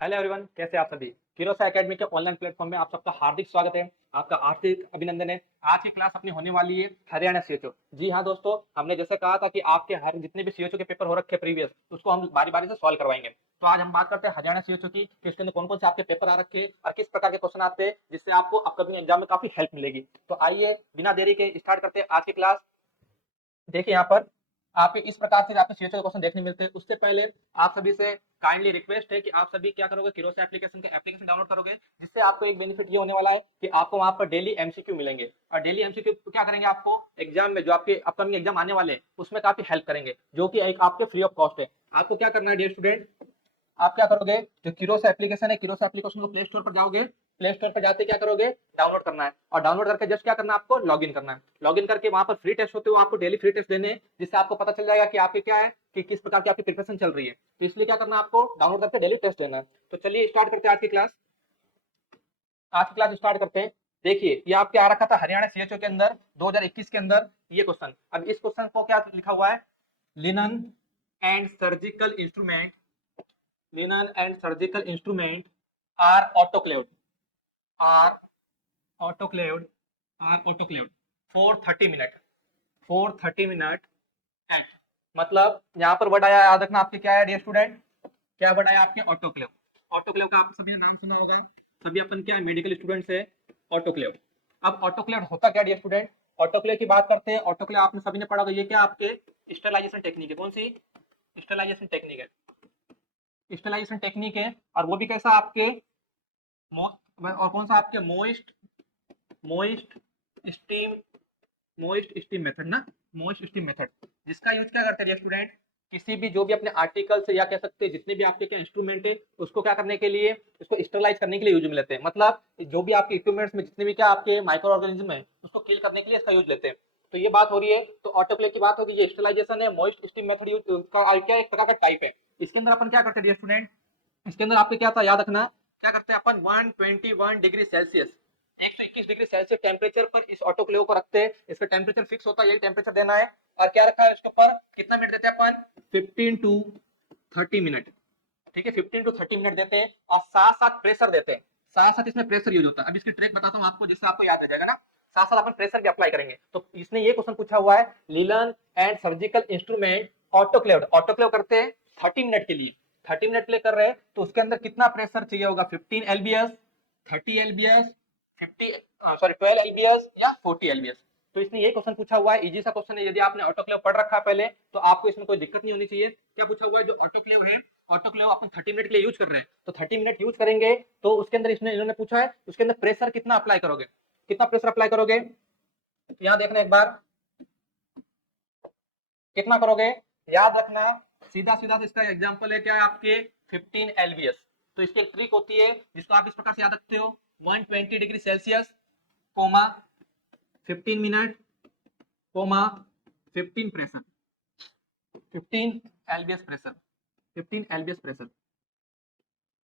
Hello everyone, कैसे आप सभी। किरोसा एकेडमी के ऑनलाइन प्लेटफॉर्म में आप सबका हार्दिक स्वागत है। आपका हार्दिक अभिनंदन है। आज की क्लास अपनी होने वाली है हरियाणा सीएचओ। जी हाँ दोस्तों, हमने जैसे कहा था कि आपके हर जितने भी सीएचओ के पेपर हो रखे प्रीवियस, उसको हम बारी बारी से सॉल्व करवाएंगे। तो आज हम बात करते हैं हरियाणा सीएचओ की कि इसके अंदर कौन कौन से आपके पेपर आ रखे हैं और किस प्रकार के क्वेश्चन आते हैं, जिससे आपको अपकमिंग एग्जाम में काफी हेल्प मिलेगी। तो आइए बिना देरी के स्टार्ट करते हैं आज की क्लास। देखिए यहाँ पर आपके इस प्रकार से आपके सीएचओ क्वेश्चन देखने मिलते हैं। उससे पहले आप सभी से काइंडली रिक्वेस्ट है कि आप सभी क्या करोगे, किरोसा एप्लीकेशन का एप्लीकेशन डाउनलोड करोगे, जिससे आपको एक बेनिफिट ये होने वाला है कि आपको वहां पर डेली एमसीक्यू मिलेंगे। और डेली एमसीक्यू क्या करेंगे, आपको एग्जाम में जो आपके अपकमिंग एग्जाम आने वाले हैं उसमें काफी हेल्प करेंगे, जो कि एक आपके फ्री ऑफ कॉस्ट है। आपको क्या करना है डियर स्टूडेंट, आप क्या करोगे, जो किरोसा एप्लीकेशन है, किरोसा एप्लीकेशन को प्ले स्टोर पर जाओगे। प्ले स्टोर पर जाते क्या करोगे, डाउनलोड करना है। और डाउनलोड करके जस्ट क्या करना है, आपको लॉगिन करना है। लॉगिन करके वहां पर फ्री टेस्ट होते हो, आपको डेली फ्री टेस्ट देने हैं, जिससे आपको पता चल जाएगा कि आपके क्या है, कि किस प्रकार की आपकी प्रिपरेशन चल रही है। तो इसलिए क्या करना है, आपको डाउनलोड करके डेली टेस्ट देना है। तो चलिए स्टार्ट करते हैं आज की क्लास। आज की क्लास स्टार्ट करते हैं। देखिए ये आपके आ रखा था हरियाणा सीएचओ के अंदर 2021 के अंदर ये क्वेश्चन। अब इस क्वेश्चन को क्या लिखा हुआ है, linen and surgical instrument, linen and surgical instrument are autoclaved are autoclaved autoclaved for 30 minute at, मतलब यहाँ पर वर्ड आया, याद रखना आपके क्या है डियर स्टूडेंट, क्या वर्ड आया आपके, ऑटोक्लेव। ऑटोक्लेव का आप सभी ने नाम सुना होगा, सभी अपन क्या मेडिकल स्टूडेंट्स है। ऑटोक्लेव, अब ऑटोक्लेव होता क्या डियर स्टूडेंट, ऑटोक्लेव की बात करते हैं। ऑटोक्लेव आपने सभी ने पढ़ा होगा, ये क्या आपके स्टरलाइजेशन टेक्निक है। कौन सी स्टरलाइजेशन टेक्निक है, स्टरलाइजेशन टेक्निक है। और वो भी कैसा आपके और कौन सा आपके moist moist steam moist steam method ना, मोइस्ट स्टीम मेथड, जिसका यूज क्या करते हैं स्टूडेंट, किसी भी जो भी अपने आर्टिकल से या कह सकते हैं जितने भी आपके क्या इंस्ट्रूमेंट है, उसको क्या करने के लिए, उसको स्टरलाइज करने के लिए यूज में लेते हैं। मतलब जो भी आपके इक्विपमेंट्स में जितने भी क्या आपके माइक्रो ऑर्गेनिज्म है, उसको किल करने के लिए इसका यूज लेते हैं। तो ये बात हो रही है। तो ऑटोक्लेव की बात होगी, ये स्टरलाइजेशन है, मॉइस्ट स्टीम मेथड यूज का क्या एक प्रकार का टाइप है। इसके अंदर अपन क्या करते हैं स्टूडेंट, इसके अंदर आपके क्या था याद रखना, क्या करते हैं अपन 121 degree Celsius, 121 degree Celsius temperature पर इस ऑटोक्लेव को रखते हैं। इसका टेम्परेचर फिक्स होता है, यही टेम्परेचर देना है। और क्या रखा है इसके ऊपर, कितना मिनट देते हैं अपन, 15 टू 30 मिनट। ठीक है, 15 टू 30 मिनट देते हैं। और साथ साथ प्रेशर देते हैं, साथ साथ इसमें प्रेशर यूज होता है। अब इसकी ट्रिक बताता हूँ आपको, जिससे आपको याद आ जाएगा ना। साथ साथ अपन प्रेशर भी अप्लाई करेंगे। तो इसने ये क्वेश्चन पूछा हुआ है, linen and surgical instrument autoclave, autoclave करते हैं 30 मिनट के लिए, 30 मिनट के लिए कर रहे हैं। तो उसके अंदर कितना प्रेशर चाहिए होगा, 15 एलबीएस, 30 एलबीएस, 12 एलबीएस या 40 एलबीएस। तो इसने ये क्वेश्चन पूछा हुआ है, इजी सा क्वेश्चन है। यदि आपने ऑटोक्लेव पढ़ रखा है पहले, तो आपको इसमें कोई दिक्कत नहीं होनी चाहिए। क्या पूछा हुआ है, जो ऑटोक्लेव है, ऑटोक्लेव अपन 30 मिनट के लिए यूज कर रहे हैं, तो 30 मिनट यूज करेंगे। तो उसके अंदर इसने इन्होंने पूछा है, उसके अंदर प्रेशर कितना अप्लाई करोगे, कितना प्रेशर अप्लाई करोगे। तो यहाँ देखना एक बार, कितना करोगे, याद रखना। सीधा सीधा से इसका एग्जांपल है क्या है आपके 15 एलबीएस। तो इसकी एक ट्रिक होती है, जिसको आप इस प्रकार से याद रखते हो, 120 degree Celsius comma 15 minute comma 15 pressure, 15 LBS pressure, 15 LBS pressure.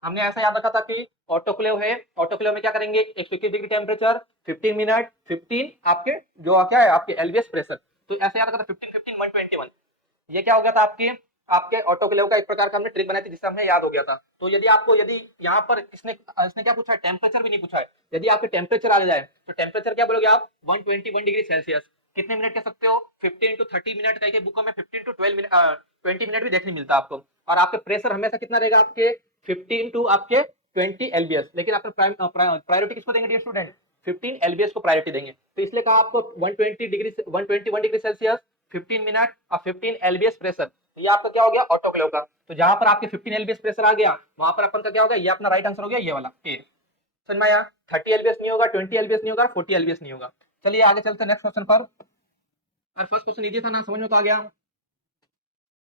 हमने ऐसा याद रखा था कि ऑटोक्लेव है, ऑटोक्लेव में क्या करेंगे, 121 डिग्री टेम्परेचर, 15 मिनट, 15 आपके जो क्या है आपके एलबीएस प्रेशर। तो ऐसा याद रखा था 15 15 121। ये क्या हो गया था आपके आपके ऑटोक्लेव का एक प्रकार का हमने ट्रिक बनाई थी, जिससे हमें याद हो गया था। तो यदि आपको, यदि यहाँ पर इसने इसने क्या पूछा है, टेम्परेचर भी नहीं पूछा है। यदि आपके टेम्परेचर आ जाए, तो टेम्परेचर क्या बोलोगे आप, 121 डिग्री सेल्सियस। कितने मिनट कह सकते हो, 15 टू 30 मिनट, कई बुकों में 15 टू 12 मिनट 20 मिनट भी देखने मिलता है आपको। और आपके प्रेशर हमेशा कितना रहेगा, आपके 15 टू आपके 20 एलबीएस। लेकिन आपको प्रायोरिटी किसको देंगे डियर स्टूडेंट, 15 एलबीएस को प्रायोरिटी देंगे। तो इसलिए कहा आपको 121 डिग्री सेल्सियस, 15 मिनट और 15 एलबीएस प्रेशर। ये आपका क्या हो गया, ऑटोक्लेव का। तो जहां पर आपके 15 एलबीएस प्रेशर आ गया, वहां पर अपन का क्या होगा, ये अपना राइट आंसर हो गया, ये वाला ए। समझ में आया, 30 एलबीएस नहीं होगा, 20 एलबीएस नहीं होगा, 40 एलबीएस नहीं होगा। चलिए आगे चलते हैं नेक्स्ट क्वेश्चन पर। और फर्स्ट क्वेश्चन इजी था ना, समझ में तो आ गया।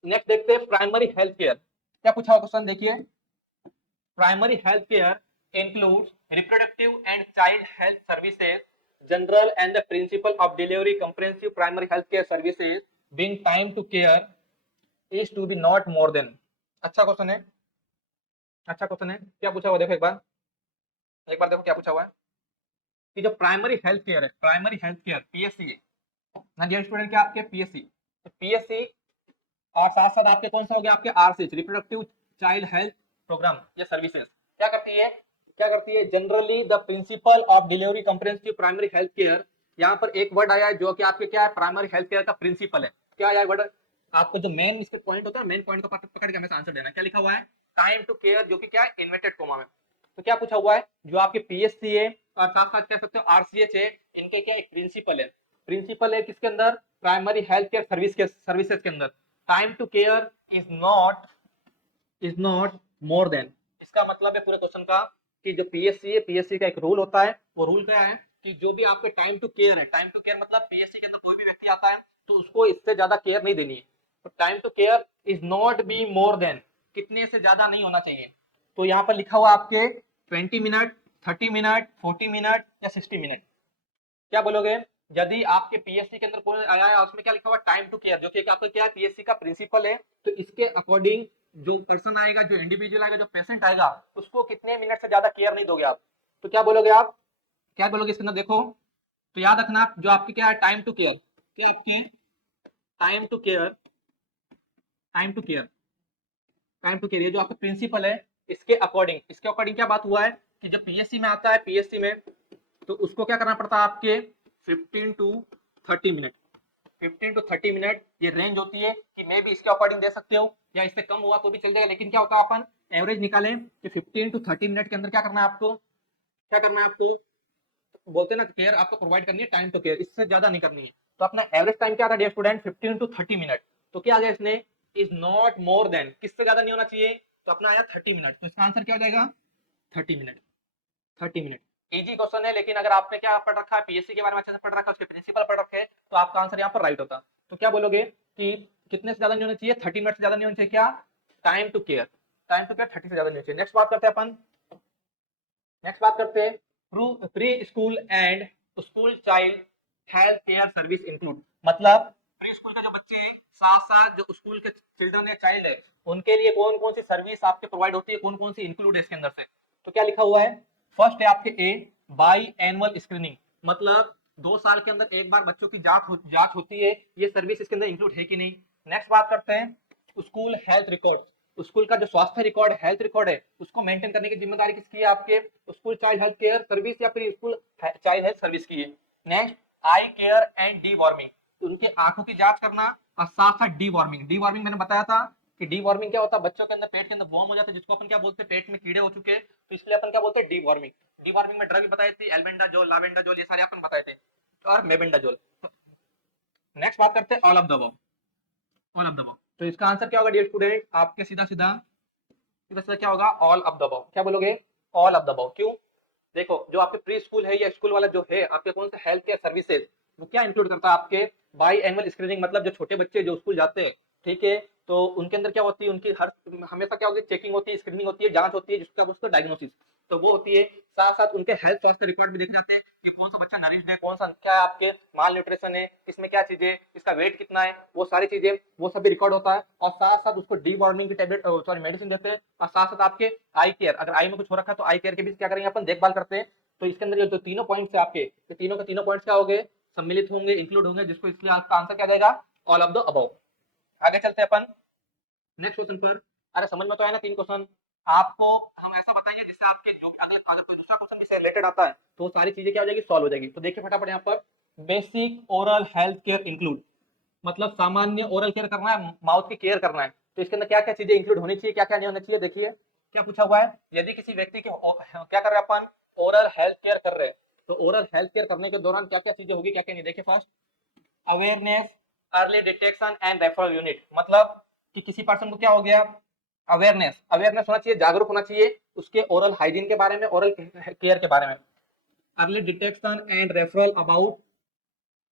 नेक्स्ट देखते हैं प्राइमरी हेल्थ केयर, क्या पूछा हुआ क्वेश्चन देखिए। Primary health care includes reproductive and child health services, general and the principle of delivery. Comprehensive primary health care services being time to care is to be not more than। अच्छा question है, अच्छा question है। क्या पूछा हुआ देखो एक बार देखो क्या पूछा हुआ है, कि जो प्राइमरी हेल्थ केयर है, प्राइमरी हेल्थ केयर पीएससी है ना डियर स्टूडेंट, क्या आपके पीएससी, तो पीएससी और साथ साथ आपके कौन सा हो गया, आपके RCH, reproductive child health program या सर्विसेज। क्या करती है generally the principle of delivery comprehensive primary health care. यहाँ पर एक वर्ड आया है जो कि आपके क्या है प्राइमरी हेल्थ केयर का प्रिंसिपल है। क्या आया वर्ड? आपको जो मेन इसके पॉइंट होता है मेन पॉइंट को पकड़ के हमें आंसर देना। क्या लिखा हुआ है? टाइम टू केयर, जो कि क्या है इन्वर्टेड कोमा में। तो क्या पूछा हुआ है? जो आपके पीएससी है और साथ साथ कह सकते हो आरसीएच है, इनके क्या एक प्रिंसिपल है। प्रिंसिपल है किसके अंदर? प्राइमरी हेल्थ केयर सर्विसेज के अंदर। Time to care is not more than. इसका मतलब है पूरे क्वेश्चन का कि जो पीएससी है, पीएससी का एक रूल होता है। वो रूल क्या है कि जो भी आपके टाइम टू केयर है, टाइम टू केयर मतलब पीएससी के अंदर कोई भी व्यक्ति आता है तो उसको इससे ज्यादा केयर नहीं देनी है। तो time to care is not be more than, कितने से ज्यादा नहीं होना चाहिए। तो यहाँ पर लिखा हुआ आपके 20 मिनट, 30 मिनट, 40 मिनट या 60 मिनट। क्या बोलोगे? यदि आपके पीएससी के अंदर कोई आया है उसमें क्या लिखा हुआ टाइम टू केयर, जो कि आपका क्या है पीएससी का प्रिंसिपल है, तो इसके अकॉर्डिंग जो पर्सन आएगा, जो इंडिविजुअल आएगा, जो पेशेंट आएगा, उसको कितने मिनट से ज्यादा केयर नहीं दोगे आप। तो क्या बोलोगे आप? क्या बोलोगे इसके अंदर? देखो तो याद रखना आप जो आपके क्या है टाइम टू केयर, क्या आपके time to care, time to care, time to care, ये जो आपका प्रिंसिपल है इसके अकॉर्डिंग क्या बात हुआ है कि जब पीएससी में आता है, पीएससी में तो उसको क्या करना पड़ता है आपके 15 टू 30 मिनट, 15 टू 30 मिनट ये रेंज होती है कि मे भी इसके अकॉर्डिंग दे सकते हो या इससे कम हुआ तो भी चल जाएगा। लेकिन क्या होता है अपन एवरेज निकालें कि 15 टू 30 मिनट के अंदर क्या करना है आपको, क्या करना है आपको, बोलते हैं ना केयर आपको प्रोवाइड करनी है टाइम टू केयर, इससे ज्यादा नहीं करनी है। तो अपना एवरेज टाइम क्या था डियर स्टूडेंट 15 टू 30 मिनट। तो क्या आ गया इसने इज नॉट मोर देन, किससे ज्यादा नहीं होना चाहिए, तो अपना आया 30 मिनट। तो इसका आंसर क्या हो जाएगा 30 मिनट, 30 मिनट। इजी क्वेश्चन है, लेकिन अगर आपने क्या पढ़ रखा है पीएससी के बारे में अच्छे से पढ़ रखा है, उसके प्रिंसिपल पढ़ रखे हैं, तो आपका आंसर यहाँ पर राइट होता। तो क्या बोलोगे कि कितने से ज्यादा नहीं होना चाहिए 30 मिनट से ज्यादा नहीं होना चाहिए क्या time to care, time to care 30 से ज्यादा नहीं होना चाहिए। नेक्स्ट बात करते हैं अपन, नेक्स्ट बात करते हैं pre school and school child health care service include. मतलब प्री स्कूल का जो बच्चे हैं साथ साथ जो स्कूल के चिल्ड्रन है चाइल्ड है उनके लिए कौन कौन सी सर्विस आपके प्रोवाइड होती है, कौन कौन सी इंक्लूड है इसके अंदर से। तो क्या लिखा हुआ है? फर्स्ट है आपके ए बाई एनुअल स्क्रीनिंग, मतलब 2 साल के अंदर एक बार बच्चों की जांच होती है, ये सर्विस इसके अंदर इंक्लूड है कि नहीं। नेक्स्ट बात करते हैं स्कूल हेल्थ रिकॉर्ड, स्कूल का जो स्वास्थ्य रिकॉर्ड हेल्थ रिकॉर्ड है उसको मेंटेन करने की जिम्मेदारी किसकी है आपके school child health care service या फिर स्कूल चाइल्ड हेल्थ सर्विस की है। Next I care and D warming, उनके आंखों की जांच करना और साथ साथ डी वार्मिंग। डी वार्मिंग मैंने बताया था कि डी वार्मिंग क्या होता है, बच्चों के अंदर पेट के अंदर वॉर्म हो जाता है जिसको अपन क्या बोलते हैं पेट में कीड़े हो चुके हैं, तो इसलिए अपन क्या बोलते हैं डी वार्मिंग। डी वार्मिंग में ड्रग बताई थी एल्बेंडाजोल, लावेंडाजोल, ये सारे अपन बताए थे और मेबेंडाजोल। नेक्स्ट बात करते हैं all of the above, all of the above. तो इसका आंसर क्या होगा डियर स्टूडेंट आपके सीधा सीधा क्या होगा ऑल ऑफ द अबव। क्या बोलोगे? All of the above. क्यों? देखो जो आपके प्री स्कूल है या स्कूल वाला जो है आपके कौन सा हेल्थ केयर सर्विसेज वो क्या इंक्लूड करता है आपके बाई एनुअल स्क्रीनिंग, मतलब जो छोटे बच्चे जो स्कूल जाते हैं ठीक है तो उनके अंदर क्या होती है उनकी हर हमेशा क्या होती है चेकिंग होती है, स्क्रीनिंग होती है, जांच होती है जिसका बोलते हैं डायग्नोसिस, तो वो होती है। साथ साथ उनके हेल्थ स्वास्थ्य रिकॉर्ड भी देखे जाते हैं कि कौन सा बच्चा नरिश्ड है, कौन सा क्या आपके माल न्यूट्रिशन है, इसमें क्या चीजें, इसका वेट कितना है, वो सारी चीजें वो सब भी रिकॉर्ड होता है। और साथ साथ उसको डी वार्मिंग की टेबलेट सॉरी मेडिसिन देते हैं। और साथ साथ आपके आई केयर, अगर आई में कुछ हो रखा है तो आई केयर के भी क्या करेंगे अपन देखभाल करते हैं। तो इसके अंदर जो तीनों पॉइंट्स है आपके तो तीनों के तीनों पॉइंट्स क्या होंगे सम्मिलित होंगे, इंक्लूड होंगे, जिसको इसलिए आपका आंसर क्या जाएगा ऑल ऑफ द अबव। आगे चलते हैं अपन नेक्स्ट क्वेश्चन पर। अरे समझ में तो आया ना 3 क्वेश्चन आपको, हम ऐसा बताइए जिससे आपके जो अगले अगर कोई दूसरा क्वेश्चन इससे रिलेटेड आता है तो सारी चीजें क्या हो जाएगी सॉल्व हो जाएगी। तो देखिए फटाफट यहाँ पर basic oral health care include, मतलब सामान्य ओरल केयर करना है, माउथ की केयर करना है, तो इसके अंदर क्या क्या चीजें इंक्लूड होनी चाहिए, क्या क्या नहीं होना चाहिए। देखिए क्या पूछा हुआ है, यदि किसी व्यक्ति के क्या कर रहे हैं अपन ओरल हेल्थ केयर कर रहे हैं तो ओरल हेल्थ केयर करने के दौरान क्या क्या चीजें होगी क्या क्या नहीं। देखिए first awareness, early detection and referral unit, मतलब कि किसी पर्सन को क्या हो गया अवेयरनेस, अवेयरनेस होना चाहिए, जागरूक होना चाहिए उसके ओरल हाइजीन के बारे में, ओरल केयर के बारे में। Early detection and referral about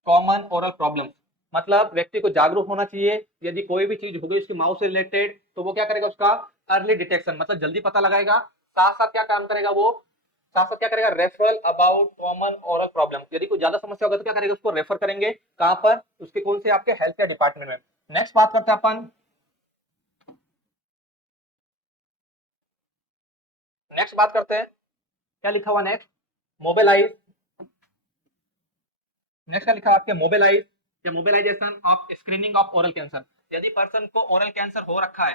common oral problem, मतलब व्यक्ति को जागरूक होना चाहिए यदि कोई भी चीज होगी उसकी माउथ से रिलेटेड तो वो क्या करेगा उसका अर्ली डिटेक्शन मतलब जल्दी पता लगाएगा। साथ साथ क्या काम करेगा वो, साथ साथ क्या करेगा referral about common oral problem, यदि कोई ज्यादा समस्या होगा तो क्या करेगा उसको रेफर करेंगे कहां पर उसके कौन से आपके हेल्थ केयर डिपार्टमेंट में। नेक्स्ट बात करते हैं अपन, नेक्स्ट बात करते हैं क्या लिखा हुआ नेक्स्ट मोबाइलाइज, नेक्स्ट क्या लिखा है आपके मोबाइलाइज या mobilisation of screening of oral cancer. यदि पर्सन को ओरल कैंसर हो रखा है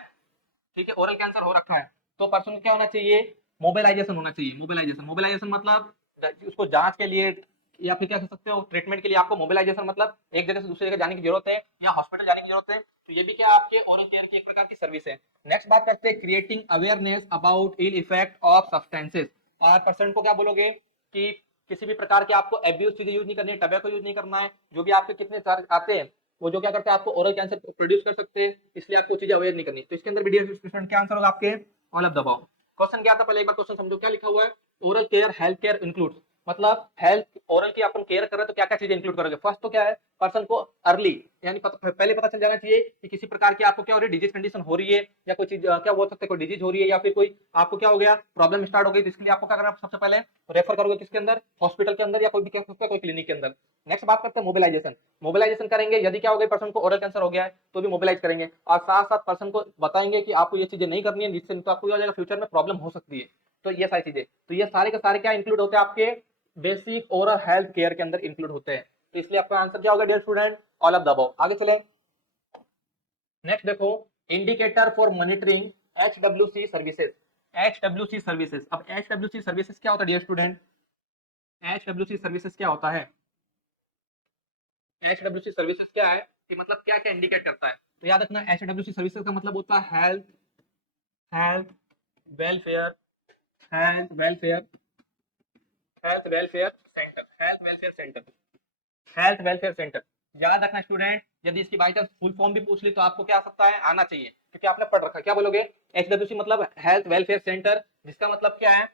ठीक है ओरल कैंसर हो रखा है तो पर्सन को क्या होना चाहिए मोबिलाइजेशन होना चाहिए। मोबिलाइजेशन मतलब उसको जांच के लिए या फिर क्या कह सकते हो ट्रीटमेंट के लिए आपको मोबिलाइजेशन मतलब एक जगह से दूसरी जगह जाने की जरूरत है या हॉस्पिटल जाने की जरूरत है, तो ये भी क्या आपके ओरल केयर की एक प्रकार की सर्विस है। नेक्स्ट बात करते हैं creating awareness about ill effect of substances. और पर्सन को क्या बोलोगे कि किसी भी प्रकार के आपको एब्यूज चीजें यूज नहीं करनी है, टबैको यूज नहीं करना है, जो भी आपके कितने चार्ज आते हैं वो जो क्या करते हैं आपको ओरल कैंसर प्रोड्यूस कर सकते हैं, इसलिए आपको चीजें अवेयर नहीं करनी। तो इसके अंदर भी डियर स्टूडेंट क्या आंसर होगा आपके all of the above. Question क्या था पहले एक बार क्वेश्चन समझो क्या लिखा हुआ है। Oral care health care includes, मतलब हेल्थ ओरल की अपन केयर कर रहे हैं तो क्या क्या चीजें इंक्लूड करोगे। फर्स्ट तो क्या है पर्सन को अर्ली यानी पहले पता चल जाना चाहिए कि किसी प्रकार की आपको क्या हो रही है, डिजीज कंडीशन हो रही है या कोई चीज क्या बोल सकते हैं कोई डिजीज हो रही है या फिर कोई आपको क्या हो गया प्रॉब्लम स्टार्ट हो गई, तो इसके लिए आपको क्या करना है सबसे पहले रेफर करोगे किसके अंदर, हॉस्पिटल के अंदर या कोई भी क्या कोई क्लिनिक के अंदर। नेक्स्ट बात करते हैं मोबिलाइजेशन। मोबिलाइजेशन करेंगे यदि क्या हो गया पर्सन को ओरल कैंसर हो गया है तो भी मोबिलाइज करेंगे और साथ साथ पर्सन को बताएंगे कि आपको ये चीजें नहीं करनी है जिससे तो आपको क्या हो जाएगा फ्यूचर में प्रॉब्लम हो सकती है। तो ये सारी चीजें तो ये सारे के सारे क्या इंक्लूड होते हैं आपके बेसिक ओरल हेल्थ केयर के अंदर इंक्लूड होते हैं। तो इसलिए आपका आंसर क्या होगा dear student all of the above. आगे चले नेक्स्ट देखो indicator for monitoring HWC services. HWC services, अब HWC सर्विसेज क्या होता है डियर स्टूडेंट, HWC सर्विसेज क्या होता है, HWC सर्विसेज क्या है कि मतलब क्या क्या इंडिकेट करता है। तो याद रखना HWC सर्विसेज का मतलब होता है health health welfare health welfare health welfare centre health welfare centre health welfare centre. याद रखना स्टूडेंट यदि इसकी बाई चांस फुल फॉर्म भी पूछ ली तो आपको क्या आ सकता है आना चाहिए क्योंकि आपने पढ़ रखा है। क्या बोलोगे HWC मतलब हेल्थ वेलफेयर सेंटर, जिसका मतलब क्या है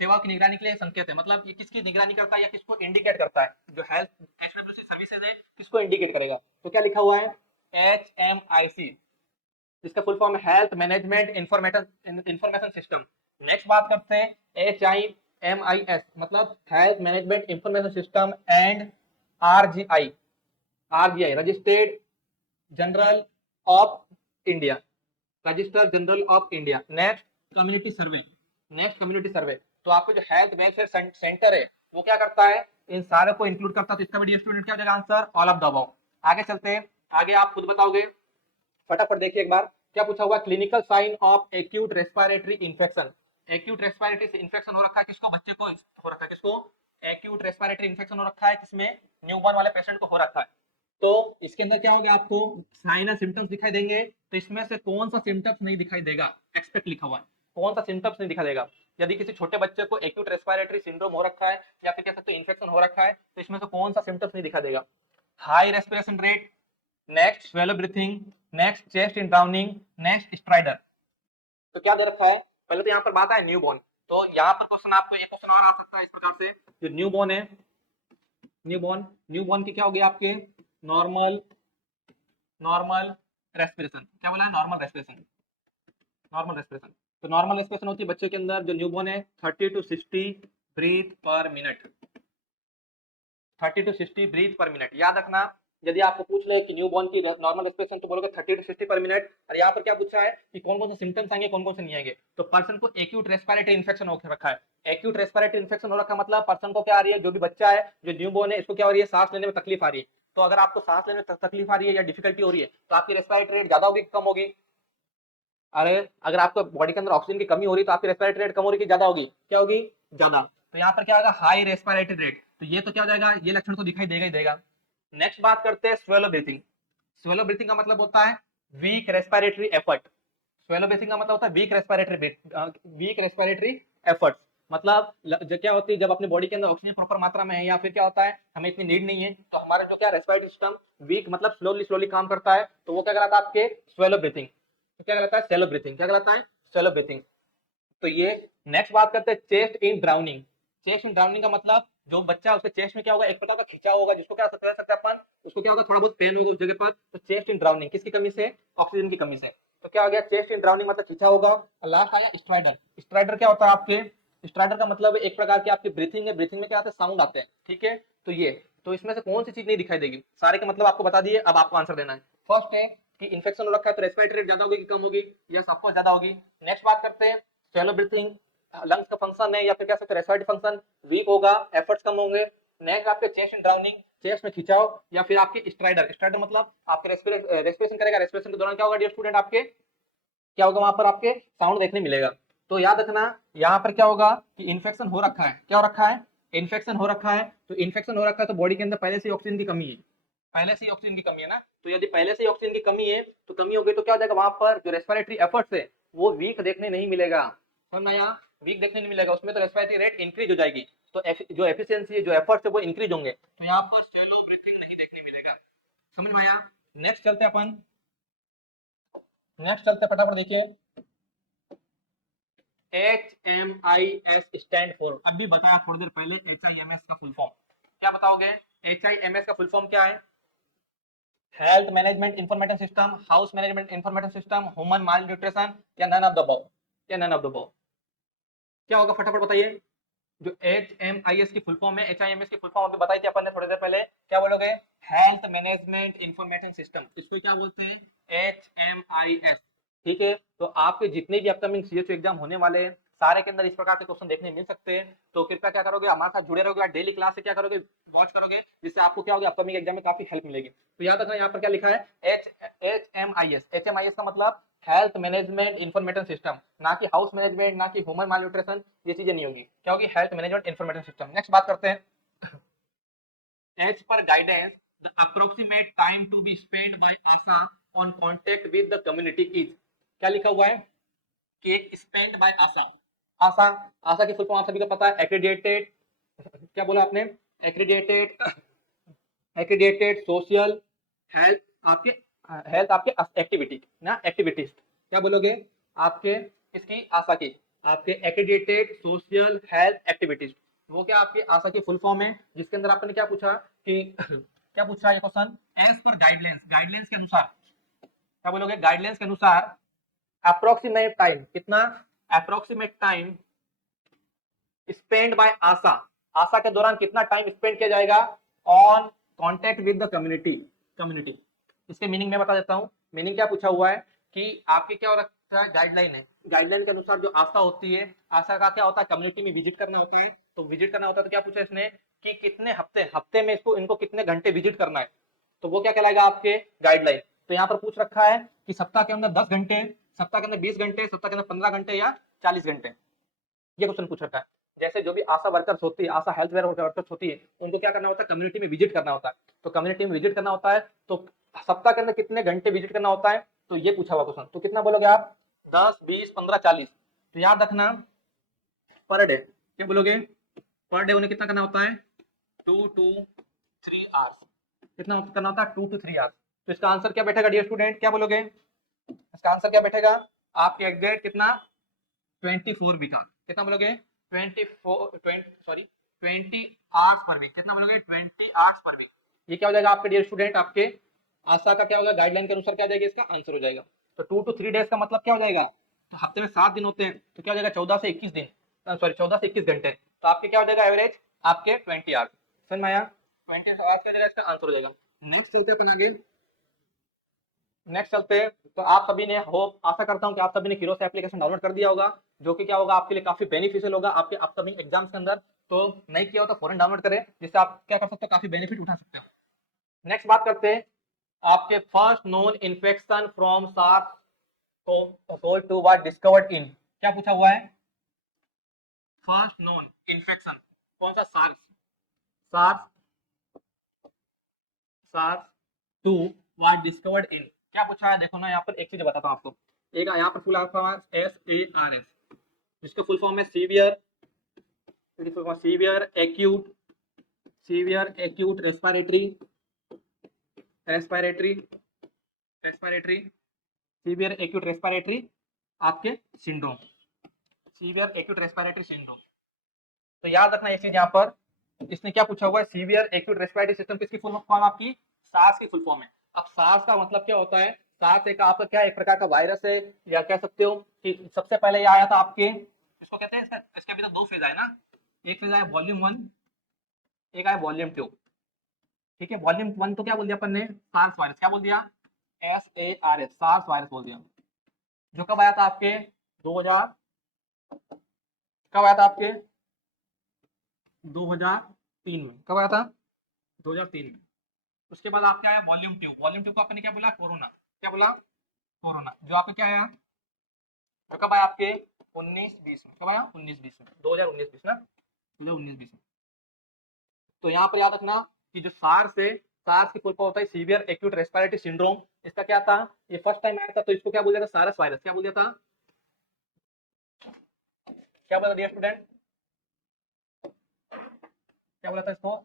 सेवा की निगरानी के लिए संकेत है, मतलब ये किसकी निगरानी करता है या किसको इंडिकेट करता है, जो हेल्थ HWC सर्विसेज है किसको इंडिकेट करेगा। तो क्या लिखा हुआ है HMIC, जिसका फुल फॉर्म है health management information system. Next बात करते हैं HIMIS मतलब health management information system and RGI registered general of India register general of India. Next community survey तो आपको जो हेल्थ वेलफेयर सेंटर है वो क्या करता है इन सारे को इंक्लूड करता है। तो इसका भी स्टूडेंट क्या हो जाएगा answer all of the above. आगे चलते हैं, आगे आप खुद बताओगे फटाफट देखिए एक बार क्या पूछा हुआ clinical sign of acute respiratory infection. Acute respiratory infection हो रखा है किसको, बच्चे को हो रखा है किसको, एक्यूट रेस्पिरेटरी इन्फेक्शन हो रखा है किसमें, न्यूबॉर्न वाले पेशेंट को हो रखा है। तो इसके अंदर क्या हो गया आपको साइन एंड सिम्टम्स दिखाई देंगे, तो इसमें से कौन सा सिम्टम्स नहीं दिखाई देगा, एक्सपेक्ट लिखा हुआ है कौन सा सिम्टम्स नहीं दिखाई देगा। यदि किसी छोटे बच्चे को एक्यूट रेस्पिरेटरी सिंड्रोम हो रखा है या फिर कह सकते हो इन्फेक्शन हो रखा है तो इसमें से कौन सा सिम्टम्स नहीं दिखाई देगा, high respiration rate, next swallow breathing, next chest in drowning, next stridor. तो क्या दे रखा है पहले तो यहाँ पर बात है न्यूबॉर्न, तो यहाँ पर क्वेश्चन आपको ये क्वेश्चन और आ सकता है इस प्रकार से जो न्यूबॉर्न है न्यूबॉर्न की क्या होगी आपके नॉर्मल रेस्पिरेशन, क्या बोला है नॉर्मल रेस्पिरेशन। तो नॉर्मल रेस्पिरेशन होती है बच्चे के अंदर जो न्यूबॉर्न है 30 to 60 breath per minute, 30 to 60 breath per minute. याद रखना यदि आपको पूछ ले कि न्यूबॉर्न की नॉर्मल रेस्पिरेशन तो बोलोगे 30 to 60 पर मिनट। और यहाँ पर क्या पूछा है कि कौन कौन से सिम्टम्स आएंगे कौन कौन से नहीं आएंगे। तो पर्सन को एक्यूट रेस्पिरेटरी इन्फेक्शन हो रखा है, एक्यूट रेस्पिरेटरी इन्फेक्शन हो रखा मतलब पर्सन को क्या आ रही है, जो भी बच्चा है जो न्यूबॉर्न है इसको क्या हो रही है सांस लेने में तकलीफ आ रही है। तो अगर आपको सांस लेने में तकलीफ आ रही है या डिफिकल्टी हो रही है तो आपकी रेस्पिरेटरी रेट ज्यादा होगी कम होगी, अरे अगर आपको बॉडी के अंदर ऑक्सीजन की कमी हो रही है तो आपकी रेस्पिरेटरी रेट कम हो रही है ज्यादा होगी, क्या होगी ज्यादा। तो यहाँ पर क्या होगा हाई रेस्पिरेटरी रेट, तो ये तो क्या हो जाएगा ये लक्षण तो दिखाई देगा ही देगा। नेक्स्ट बात करते हैं स्वेलो ब्रीथिंग का मतलब होता है weak respiratory effort, shallow breathing का मतलब होता है वीक रेस्पिरेटरी एफर्ट। मतलब जो क्या होती है जब अपने बॉडी के अंदर ऑक्सीजन प्रॉपर मात्रा में है या फिर क्या होता है हमें इतनी नीड नहीं है तो हमारा जो क्या रेस्पिरेटरी सिस्टम वीक मतलब स्लोली काम करता है, तो वो क्या कहलाता है आपके स्वेलो ब्रीथिंग। तो क्या कहलाता है सेलो ब्रीथिंग, क्या कहलाता है सेलो ब्रीथिंग। तो ये नेक्स्ट बात करते हैं चेस्ट इन ड्राउनिंग का मतलब जो बच्चा उसके चेस्ट में क्या होगा एक प्रकार का खिंचाव होगा जिसको क्या कह सकते हैं अपन, उसको क्या होगा थोड़ा बहुत पेन होगा उस जगह पर। तो चेस्ट इन ड्राउनिंग किसकी कमी से, ऑक्सीजन की कमी से। तो क्या हो गया चेस्ट इन ड्राउनिंग मतलब खिंचाव होगा। लास्ट आया स्ट्राइडर क्या होता है आपके, स्ट्राइडर का मतलब एक प्रकार की आपकी ब्रीथिंग है, ब्रीथिंग में क्या आते हैं साउंड आते हैं, ठीक है। तो ये तो इसमें से कौन सी चीज नहीं दिखाई देगी, सारे के मतलब आपको बता दिए, अब आपको आंसर देना है। फर्स्ट है कि इन्फेक्शन हो रखा है तो रेस्पिरेटरी रेट ज्यादा होगी कि कम होगी, यस ऑफ कोर्स ज्यादा होगी। नेक्स्ट बात करते हैं शैलो ब्रीथिंग, लंग्स का फंक्शन है या फिर क्या सकते हैं रेस्पिरेटरी फंक्शन वीक होगा, एफर्ट्स कम होंगे। नेक्स्ट आपके चेस्ट इन ड्राउनिंग, चेस्ट में खिंचाव या फिर आपकी स्ट्राइडर मतलब आपके रेस्पिरेशन करेगा, रेस्पिरेशन के दौरान क्या होगा डियर स्टूडेंट आपके क्या होगा वहां पर आपके साउंड देखने मिलेगा। तो याद रखना यहाँ पर क्या होगा कि इन्फेक्शन हो रखा है, क्या हो रखा है, इन्फेक्शन हो रखा है। तो इन्फेक्शन हो रखा है तो बॉडी के अंदर पहले से ऑक्सीजन की कमी है, पहले से ही ऑक्सीजन की कमी है ना। तो यदि पहले से ही ऑक्सीजन की कमी है तो कमी हो गई तो क्या हो जाएगा, वहां पर जो रेस्पिरेटरी एफर्ट्स है वो वीक देखने नहीं मिलेगा, समझ में आया, वीक देखने नहीं मिलेगा, उसमें तो रेस्पिरेटरी रेट इंक्रीज हो जाएगी, तो जो एफिशिएंसी है, जो एफर्ट्स है वो इंक्रीज होंगे, तो यहाँ पर शैलो ब्रीथिंग नहीं देखने मिलेगा, समझ में आया। नेक्स्ट चलते अपन, नेक्स्ट चलते फटाफट देखिए, HMIS स्टैंड फॉर, अभी बताया थोड़ी देर पहले HIMS का फुल फॉर्म, क्या बताओगे, HIMS का फुल फॉर्म क्या है, health management information system, house management information system, human malnutrition, या नन ऑफ द अबव, या नन ऑफ द अबव, क्या होगा फटाफट बताइए। जो HMIS की फुल फॉर्म है, HIMS की फुल फॉर्म अभी बताई थी अपन ने थोड़ी देर पहले, क्या बोलोगे, हेल्थ मैनेजमेंट इंफॉर्मेशन सिस्टम, इसको क्या बोलते हैं, HMIS, ठीक है। तो आपके जितने भी अपकमिंग CHO एग्जाम होने वाले हैं सारे के अंदर इस प्रकार के क्वेश्चन देखने मिल सकते हैं, तो कृपया क्या करोगे, हमारे साथ जुड़े रहोगे, डेली क्लास से क्या करोगे, वॉच करोगे, जिससे आपको क्या होगा, अपकमिंग एग्जाम में काफी हेल्प मिलेगी। तो याद रखना यहाँ पर क्या लिखा है, HMIS का मतलब हेल्थ मैनेजमेंट इंफॉर्मेशन सिस्टम, ना कि हाउस मैनेजमेंट, ना कि ह्यूमन माल न्यूट्रिशन, ये चीजें नहीं होगी, क्या होगी, health management information system. Next बात करते हैं, as per guidance the approximate time to be spend by ASHA on contact with the community is, क्या लिखा हुआ है कि स्पेंड बाय आशा, आशा, आशा की फुल फॉर्म आप सभी को पता है, एक्रीडिएटेड, क्या बोला आपने, एक्रीडिएटेड, एक्रीडिएटेड सोशल हेल्थ, आपके हेल्थ आपके एक्टिविटी ना, एक्टिविटीज, क्या बोलोगे आपके इसकी आशा की, आपके एक्रीडिएटेड सोशल हेल्थ एक्टिविटीज, वो क्या आपकी आशा की फुल फॉर्म है, जिसके अंदर आपने क्या पूछा कि क्या पूछा ये question, as per guidelines, guidelines के अनुसार, क्या बोलोगे, गाइडलाइंस के अनुसार अप्रोक्सीमेट टाइम, कितना, approximate time spend by ASHA, ASHA के दौरान कितना टाइम स्पेंड किया जाएगा on contact with the community, community, इसके मीनिंग मैं बता देता हूँ, मीनिंग क्या पूछा हुआ है कि आपके क्या हो रखा है, गाइडलाइन है, गाइडलाइन के अनुसार जो आशा होती है, आशा का क्या होता है, कम्युनिटी में विजिट करना होता है, तो विजिट करना होता है, तो क्या पूछा इसने कि कितने हफ्ते, हफ्ते में इसको, इनको कितने घंटे विजिट करना है, तो वो क्या कहलाएगा आपके गाइडलाइन। तो यहाँ पर पूछ रखा है कि सप्ताह के अंदर 10 घंटे, सप्ताह के अंदर 20 घंटे, सप्ताह के अंदर 15 घंटे या 40 घंटे, ये क्वेश्चन पूछ रखा है। जैसे जो भी आशा वर्कर्स होती है, आशा हेल्थ वेयर वर्कर्स होती है, उनको क्या करना होता है, कम्युनिटी में विजिट करना होता है, तो कम्युनिटी में विजिट करना होता है, तो सप्ताह के अंदर कितने घंटे विजिट करना होता है, तो ये पूछा हुआ क्वेश्चन, तो कितना बोलोगे आप, 10, 20, 15, 40, तो याद रखना पर डे, क्या बोलोगे, पर डे उन्हें कितना करना होता है, 2 to 3 आवर्स, कितना करना होता है, 2 to 3 आवर्स। तो इसका आंसर क्या बैठेगा डियर स्टूडेंट, क्या बोलोगे, इसका आंसर क्या बैठेगा, आपके एग्जैक्ट कितना, 24 वीक, कितना बोलोगे, 20 आवर्स पर वीक, कितना बोलोगे, 20 आवर्स पर वीक, ये क्या हो जाएगा आपके डियर स्टूडेंट, आपके आशा का क्या होगा, गाइडलाइन के अनुसार क्या जाएगा, इसका आंसर हो जाएगा। तो 2 to 3 डेज का मतलब क्या हो जाएगा, तो हफ्ते में 7 दिन होते हैं, तो क्या हो जाएगा 14 से 21 दिन, सॉरी 14 से 21 घंटे, तो आपके क्या हो जाएगा एवरेज, आपके 20 आवर्स, समझ में आया, 20 आवर्स का जाएगा, इसका आंसर हो जाएगा। नेक्स्ट चलते अपन आगे, नेक्स्ट चलते हैं, तो आप सभी ने, होप आशा करता हूं कि आप सभी ने किरोस एप्लीकेशन डाउनलोड कर दिया होगा, जो कि क्या होगा आपके लिए काफी बेनिफिशियल होगा आपके अपकमिंग एग्जाम्स के अंदर, तो नहीं किया हो तो फौरन डाउनलोड करें, जिससे आप क्या कर सकते हो, काफी बेनिफिट उठा सकते हो। नेक्स्ट बात करते हैं, आपके first known infection from SARS CoV 2 was discovered in, क्या पूछा हुआ है, फर्स्ट नोन इन्फेक्शन कौन सा, SARS, SARS, SARS 2 was discovered in, क्या पूछा है, देखो ना यहाँ पर एक चीज बताता हूँ आपको, एक यहाँ पर फुल SARS, जिसका फुल फॉर्म है severe acute, severe acute respiratory, respiratory, respiratory, severe acute respiratory आपके syndrome, severe acute respiratory syndrome. तो याद रखना ये चीज यहाँ पर, इसने क्या पूछा हुआ है, सीवियर एक्यूट रेस्पिरेटरी सिस्टम, किसकी फुल फॉर्म, आपकी सार्स की फुल फॉर्म है। अब सार्स का मतलब क्या होता है, सार्स एक आपका क्या, एक प्रकार का वायरस है, या कह सकते हो कि सबसे पहले ये आया था आपके, इसको कहते हैं, इसके अभी तो 2 फेज आए ना, एक फेज आया वॉल्यूम 1, एक आया वॉल्यूम 2, ठीक है। वॉल्यूम 1 तो क्या बोल दिया अपन ने, सार्स वायरस, क्या बोल दिया, SARS, सार्स वायरस बोल दिया, जो कब आया था आपके 2000, कब आया था आपके 2003 में, कब आया था 2003 में। उसके बाद आपका आया वॉल्यूम 2, वॉल्यूम 2 को आपने क्या बोला, कोरोना, क्या बोला, कोरोना, जो आपका क्या आया, जो कब आया आपके 19-20 में, कब आया 19-20 में, 2019-20 ना, 2019-20 में। तो यहाँ पर याद रखना कि जो सार्स है, सार्स की फुल फॉर्म होता है सीवियर एक्यूट रेस्पिरेटरी सिंड्रोम। इसका क्या था, ये फर्स्ट टाइम आया था, तो इसको क्या बोल दिया था, सारस वायरस। क्या बोल दिया था, क्या बोला डियर स्टूडेंट, क्या बोला था इसको,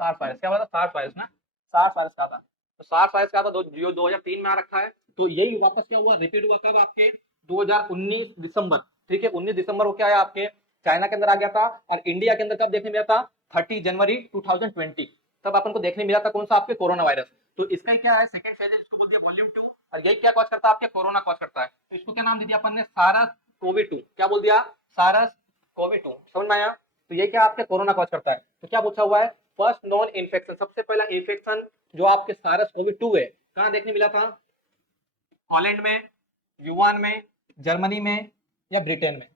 सार्स वायरस। क्या बोला था, सार्स वायरस ना, सार्स वायरस का था। तो सार्स वायरस का था, जो 2003 में आ रखा है। तो यही वापस क्या हुआ, रिपीट हुआ कब, आपके 2019 दिसंबर, ठीक है, 19 दिसंबर को क्या है आपके चाइना के अंदर आ गया था। और इंडिया के अंदर कब देखने मिला था, 30 जनवरी 2020, तब अपन को देखने मिला था कौन सा, आपके कोरोना वायरस। तो इसका क्या है, सेकंड फेज है, इसको बोल दिया वॉल्यूम 2। और यही क्या कॉज करता है, आपके कोरोना कॉज करता है। तो इसको क्या नाम दे दिया अपन ने, सारस कोवी 2। क्या बोल दिया, सारस कोवी 2, समझ में आया। तो ये क्या आपके कोरोना कॉज करता है। तो क्या पूछा हुआ है, फर्स्ट नॉन इन्फेक्शन, सबसे पहला इन्फेक्शन जो आपके सारस कोवी 2 है, कहां देखने मिला था, हॉलैंड में, युवान में, जर्मनी में, या ब्रिटेन में,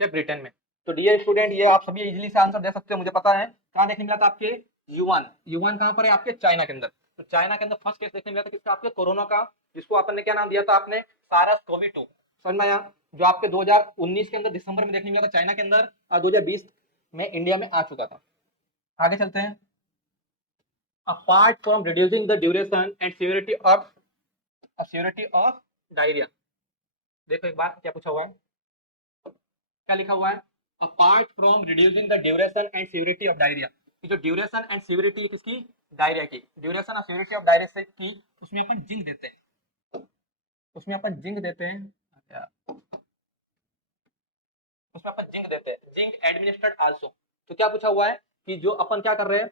या ब्रिटेन में। तो डियर स्टूडेंट, ये आप सभी इजीली से आंसर दे सकते हो, मुझे पता है। कहां देखने मिला था, आपके युवान। युवान कहां पर है, आपके चाइना के अंदर। तो चाइना के अंदर फर्स्ट केस देखने मिला था किसका, आपके कोरोना का, जिसको अपन ने क्या नाम दिया था, आपने सारस कोवी 2, समझ में आया। जो आपके 2019 के अंदर दिसंबर में देखने मिला था चाइना के अंदर, और 2020 में इंडिया में आ चुका था। आगे चलते हैं। Apart from reducing the duration and severity of diarrhoea, देखो एक बार क्या पूछा हुआ है, क्या लिखा हुआ है, apart from reducing the duration and severity of diarrhoea. जो ड्यूरेशन एंड सीवियरिटी किसकी, डायरिया की, ड्यूरेशन और सीवियरिटी ऑफ डायरिया से की, उसमें अपन जिंक देते हैं, उसमें अपन जिंक देते हैं, उसमें अपन जिंक देते हैं, जिंक एडमिनिस्टर्ड आल्सो। तो क्या पूछा हुआ है कि जो अपन क्या कर रहे हैं,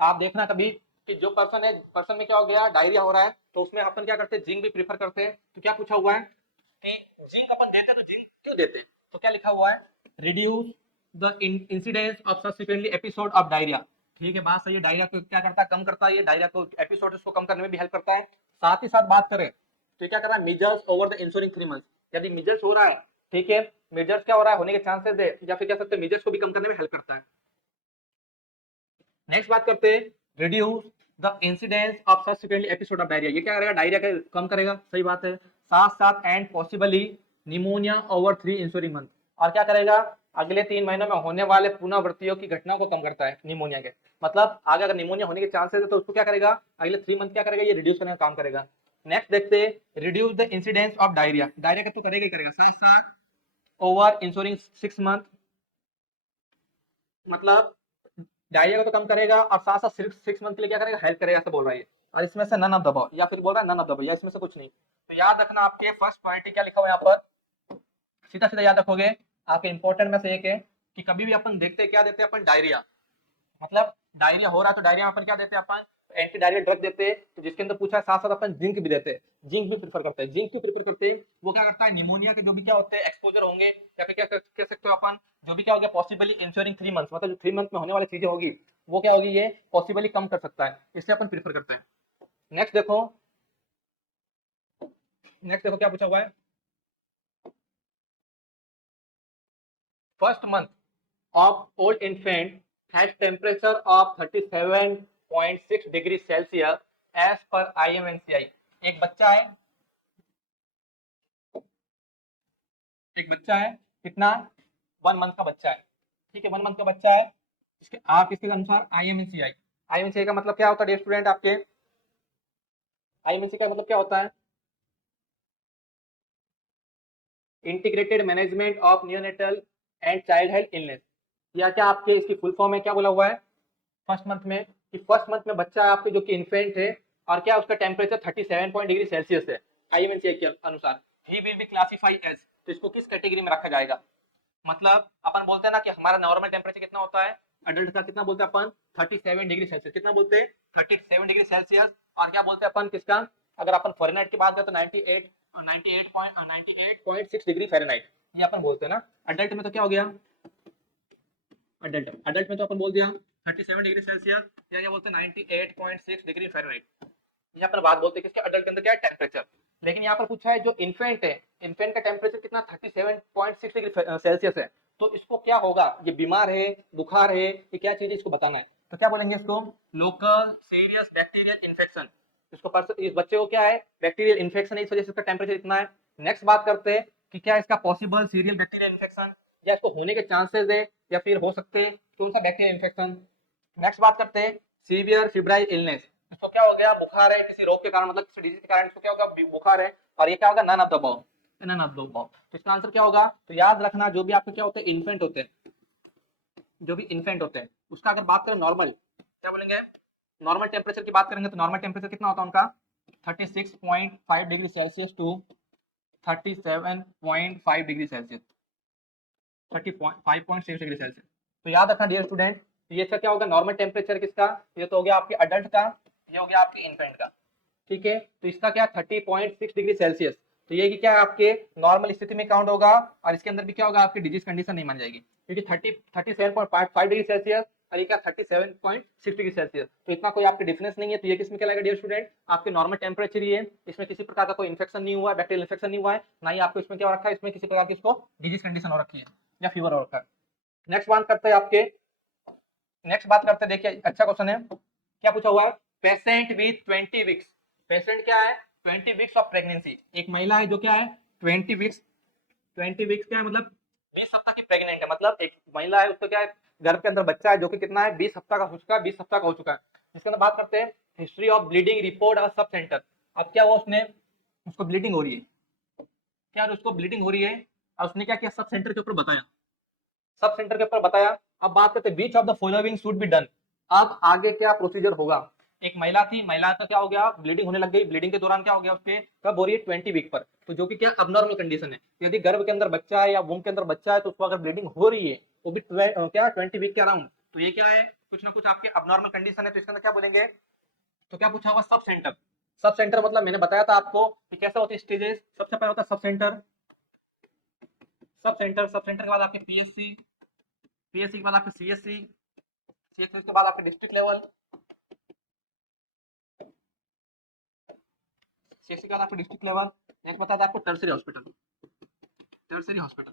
आप देखना कभी कि जो पर्सन है, पर्सन में क्या हो गया, डायरिया हो रहा है, तो उसमें अपन क्या करते हैं, जिंक भी प्रीफर करते हैं। तो क्या पूछा हुआ है कि जिंक अपन देते हैं, तो जिंक क्यों देते हैं। तो क्या लिखा हुआ है, reduce the incidence of subsequently episode of diarrhoea. ठीक है, बात सही है, डायरिया को क्या करता है, कम करता है, ये डायरिया को एपिसोड इसको कम करने में भी हेल्प करता है। साथ ही साथ बात करें तो क्या कर रहा है, measles over the ensuring 3 months. यदि मीजल्स हो रहा है, ठीक है, मीजल्स क्या हो रहा है, होने के चांसेस है, या फिर कह सकते हैं मीजल्स को भी कम करने में हेल्प करता है। नेक्स्ट बात करते हैं, reduce the incidence of subsequently episode of diarrhoea. ये क्या करेगा, डायरिया का कम करेगा, सही बात है। साथ साथ and possibly pneumonia over 3 ensuring month, और क्या करेगा, अगले 3 महीनों में होने वाले पुनरावृत्तियों की घटना को कम करता है निमोनिया के। मतलब आगे अगर निमोनिया होने के चांसेस है, तो उसको क्या करेगा, अगले 3 मंथ क्या करेगा, ये रिड्यूस करने का काम करेगा। नेक्स्ट देखते हैं, reduce the incidence of diarrhoea. Diarrhoea का तो करेगा ही करेगा, साथ साथ ओवर इंश्योरिंग 6 मंथ, मतलब डायरिया को तो कम करेगा, और साथ साथ सिर्फ 6 मंथ के लिए क्या करेगा, हेल्प करेगा, ऐसा बोल रहा है। और इसमें से नन ऑफ दबाओ, या फिर बोल रहा है नन ऑफ दबाओ, या इसमें से कुछ नहीं। तो याद रखना, आपके फर्स्ट पॉइंट क्या लिखा हुआ है यहाँ पर, सीधा सीधा याद रखोगे। आपके इंपॉर्टेंट में से एक है कि कभी भी अपन देखते हैं, क्या देते हैं अपन, डायरिया, मतलब डायरिया हो रहा है, तो डायरिया में अपन क्या देते हैं, अपन एंटी डायरियल ड्रग देते हैं। तो जिसके अंदर पूछा है, साथ साथ अपन जिंक भी देते हैं, जिंक भी प्रेफर करते हैं। जिंक क्यों प्रेफर करते हैं, वो क्या करता है, निमोनिया के जो भी क्या होते हैं एक्सपोजर होंगे, या फिर क्या कह सकते हो अपन, जो भी क्या हो गया पॉसिबली इंश्योरिंग 3 मंथ्स, मतलब जो 3 मंथ में होने वाली चीजें होगी, वो क्या होगी, ये पॉसिबली कम कर सकता है, इसलिए अपन प्रेफर करते हैं। नेक्स्ट देखो, नेक्स्ट देखो क्या पूछा हुआ है, first month of old infant has temperature of 37.6 degree Celsius as per IMNCI। एक बच्चा है, एक बच्चा है, कितना, 1 मंथ का बच्चा है, ठीक है, 1 मंथ का बच्चा है। इसके आप इसके अनुसार IMNCI, IMNCI का मतलब क्या होता है स्टूडेंट, आपके IMNCI का मतलब क्या होता है, integrated management of neonatal and child health illness, या क्या आपके इसकी फुल फॉर्म है, क्या बोला हुआ है फर्स्ट मंथ में, कि फर्स्ट मंथ में बच्चा आपके जो कि इन्फेंट है, और क्या उसका टेम्परेचर 37 डिग्री सेल्सियस है आईएमएनसीआई के अनुसार, he will be classify as. तो इसको किस कैटेगरी में रखा जाएगा, मतलब अपन बोलते हैं ना कि हमारा नॉर्मल टेम्परेचर कितना होता है, अडल्ट का कितना बोलते हैं अपन, 37 डिग्री सेल्सियस, कितना बोलते हैं 37 डिग्री सेल्सियस। और क्या बोलते हैं अपन किसका, अगर अपन फ़ारेनहाइट की बात करें तो 98.6 डिग्री फ़ारेनहाइट, ये अपन बोलते हैं ना। अडल्ट में तो क्या हो गया, अडल्ट में तो अपन बोल दिया 37 डिग्री सेल्सियस, या क्या बोलते हैं 98.6 डिग्री फ़ारेनहाइट। ये अपन बात बोलते हैं किसके, अडल्ट के अंदर क्या है टेम्परेचर। लेकिन यहाँ पर पूछा है जो इन्फेंट है, इन्फेंट का टेम्परेचर कितना 37.6 डिग्री सेल्सियस है। तो इसको क्या होगा, ये बीमार है, बुखार है, ये क्या चीज है, इसको बताना है। तो क्या बोलेंगे इसको, लोकल सीरियस बैक्टीरियल इन्फेक्शन। इसको इस बच्चे को क्या है, बैक्टीरियल इन्फेक्शन है, इस वजह से इसका टेम्परेचर इतना है। नेक्स्ट बात करते हैं कि क्या इसका पॉसिबल सीरियल बैक्टीरियल इन्फेक्शन या इसको होने के चांसेस है या फिर हो सकते हैं कौन सा बैक्टीरियल इन्फेक्शन। नेक्स्ट बात करते हैं सीवियर फिब्राइल इलनेस, इसको क्या हो गया, बुखार है किसी रोग के कारण, मतलब किसी डिजीज के कारण इसको क्या होगा, बुखार है, और ये क्या होगा, none of the above, none of the above. तो इसका आंसर क्या होगा, तो याद रखना जो भी आपके क्या होते हैं, इन्फेंट होते हैं, जो भी इन्फेंट होते हैं उसका अगर बात करें नॉर्मल, क्या बोलेंगे, नॉर्मल टेम्परेचर की बात करेंगे तो नॉर्मल टेम्परेचर कितना होता है उनका 36.5 degree Celsius to 37.5 degree Celsius, 35.6 degree Celsius. तो याद रखना डियर स्टूडेंट, ये इसका क्या होगा, नॉर्मल टेम्परेचर किसका, ये तो हो गया आपके अडल्ट का, ये हो गया आपके इन्फेंट का, ठीक है। तो इसका क्या 30.6 डिग्री सेल्सियस, तो ये क्या है आपके नॉर्मल स्थिति में काउंट होगा, और इसके अंदर भी क्या होगा, आपकी डिजीज कंडीशन नहीं मान जाएगी, क्योंकि 37.5 डिग्री सेल्सियस और ये क्या 37.6 डिग्री सेल्सियस, तो इतना कोई आपके डिफरेंस नहीं है। तो ये किसमें क्या लगेगा डियर स्टूडेंट, आपके नॉर्मल टेम्परेचर ही है, इसमें किसी प्रकार का कोई इन्फेक्शन नहीं हुआ है, बैक्टीरियल इन्फेक्शन नहीं हुआ है, ना ही आपको इसमें क्या हो रखा है, इसमें किसी प्रकार की इसको डिजीज कंडीशन हो रखी है या फीवर हो रखा है। नेक्स्ट बात करते हैं आपके, नेक्स्ट बात करते हैं, देखिए अच्छा क्वेश्चन है, क्या पूछा हुआ है, पेशेंट विथ 20 वीक्स, पेशेंट क्या है 20 वीक्स ऑफ प्रेगनेंसी, एक महिला है जो क्या है 20 वीक्स, 20 वीक्स क्या है मतलब 20 सप्ताह की प्रेग्नेंट है, मतलब एक महिला है उसको क्या है गर्भ के अंदर बच्चा है जो कि कितना है 20 सप्ताह का हो चुका है, 20 सप्ताह का हो चुका है। इसके अंदर बात करते हैं हिस्ट्री ऑफ ब्लीडिंग रिपोर्ट और सब सेंटर, अब क्या हुआ उसने, उसको ब्लीडिंग हो रही है, क्या उसको ब्लीडिंग हो रही है और उसने क्या किया, सब सेंटर के ऊपर बताया, सब सेंटर के ऊपर बताया। अब बात करते हैं which of the following should be done, अब आगे क्या प्रोसीजर होगा। एक महिला थी, महिला का क्या हो गया, ब्लीडिंग होने लग गई, ब्लीडिंग के दौरान क्या हो गया उसके, कब हो रही है 20 वीक पर, तो जो कि क्या अबनॉर्मल कंडीशन है, यदि गर्भ के अंदर बच्चा है या वूम के अंदर बच्चा है तो उसको अगर ब्लीडिंग हो रही है तो भी क्या 20 वीक के अराउंड, तो ये क्या है कुछ ना कुछ आपके अबनॉर्मल कंडीशन है, तो इसके अंदर क्या बोलेंगे, तो क्या पूछा हुआ सब सेंटर, सब सेंटर मतलब मैंने बताया था आपको कि कैसा होती है स्टेजेस, सबसे पहले होता है sub centre, sub centre, sub centre के बाद आपके पीएससी, पीएससी के बाद आपके सीएससी, सीएससी के बाद आपके डिस्ट्रिक्ट लेवल, सीएससी के बाद आपके डिस्ट्रिक्ट लेवल, नेक्स्ट बताया था आपको tertiary hospital, tertiary hospital,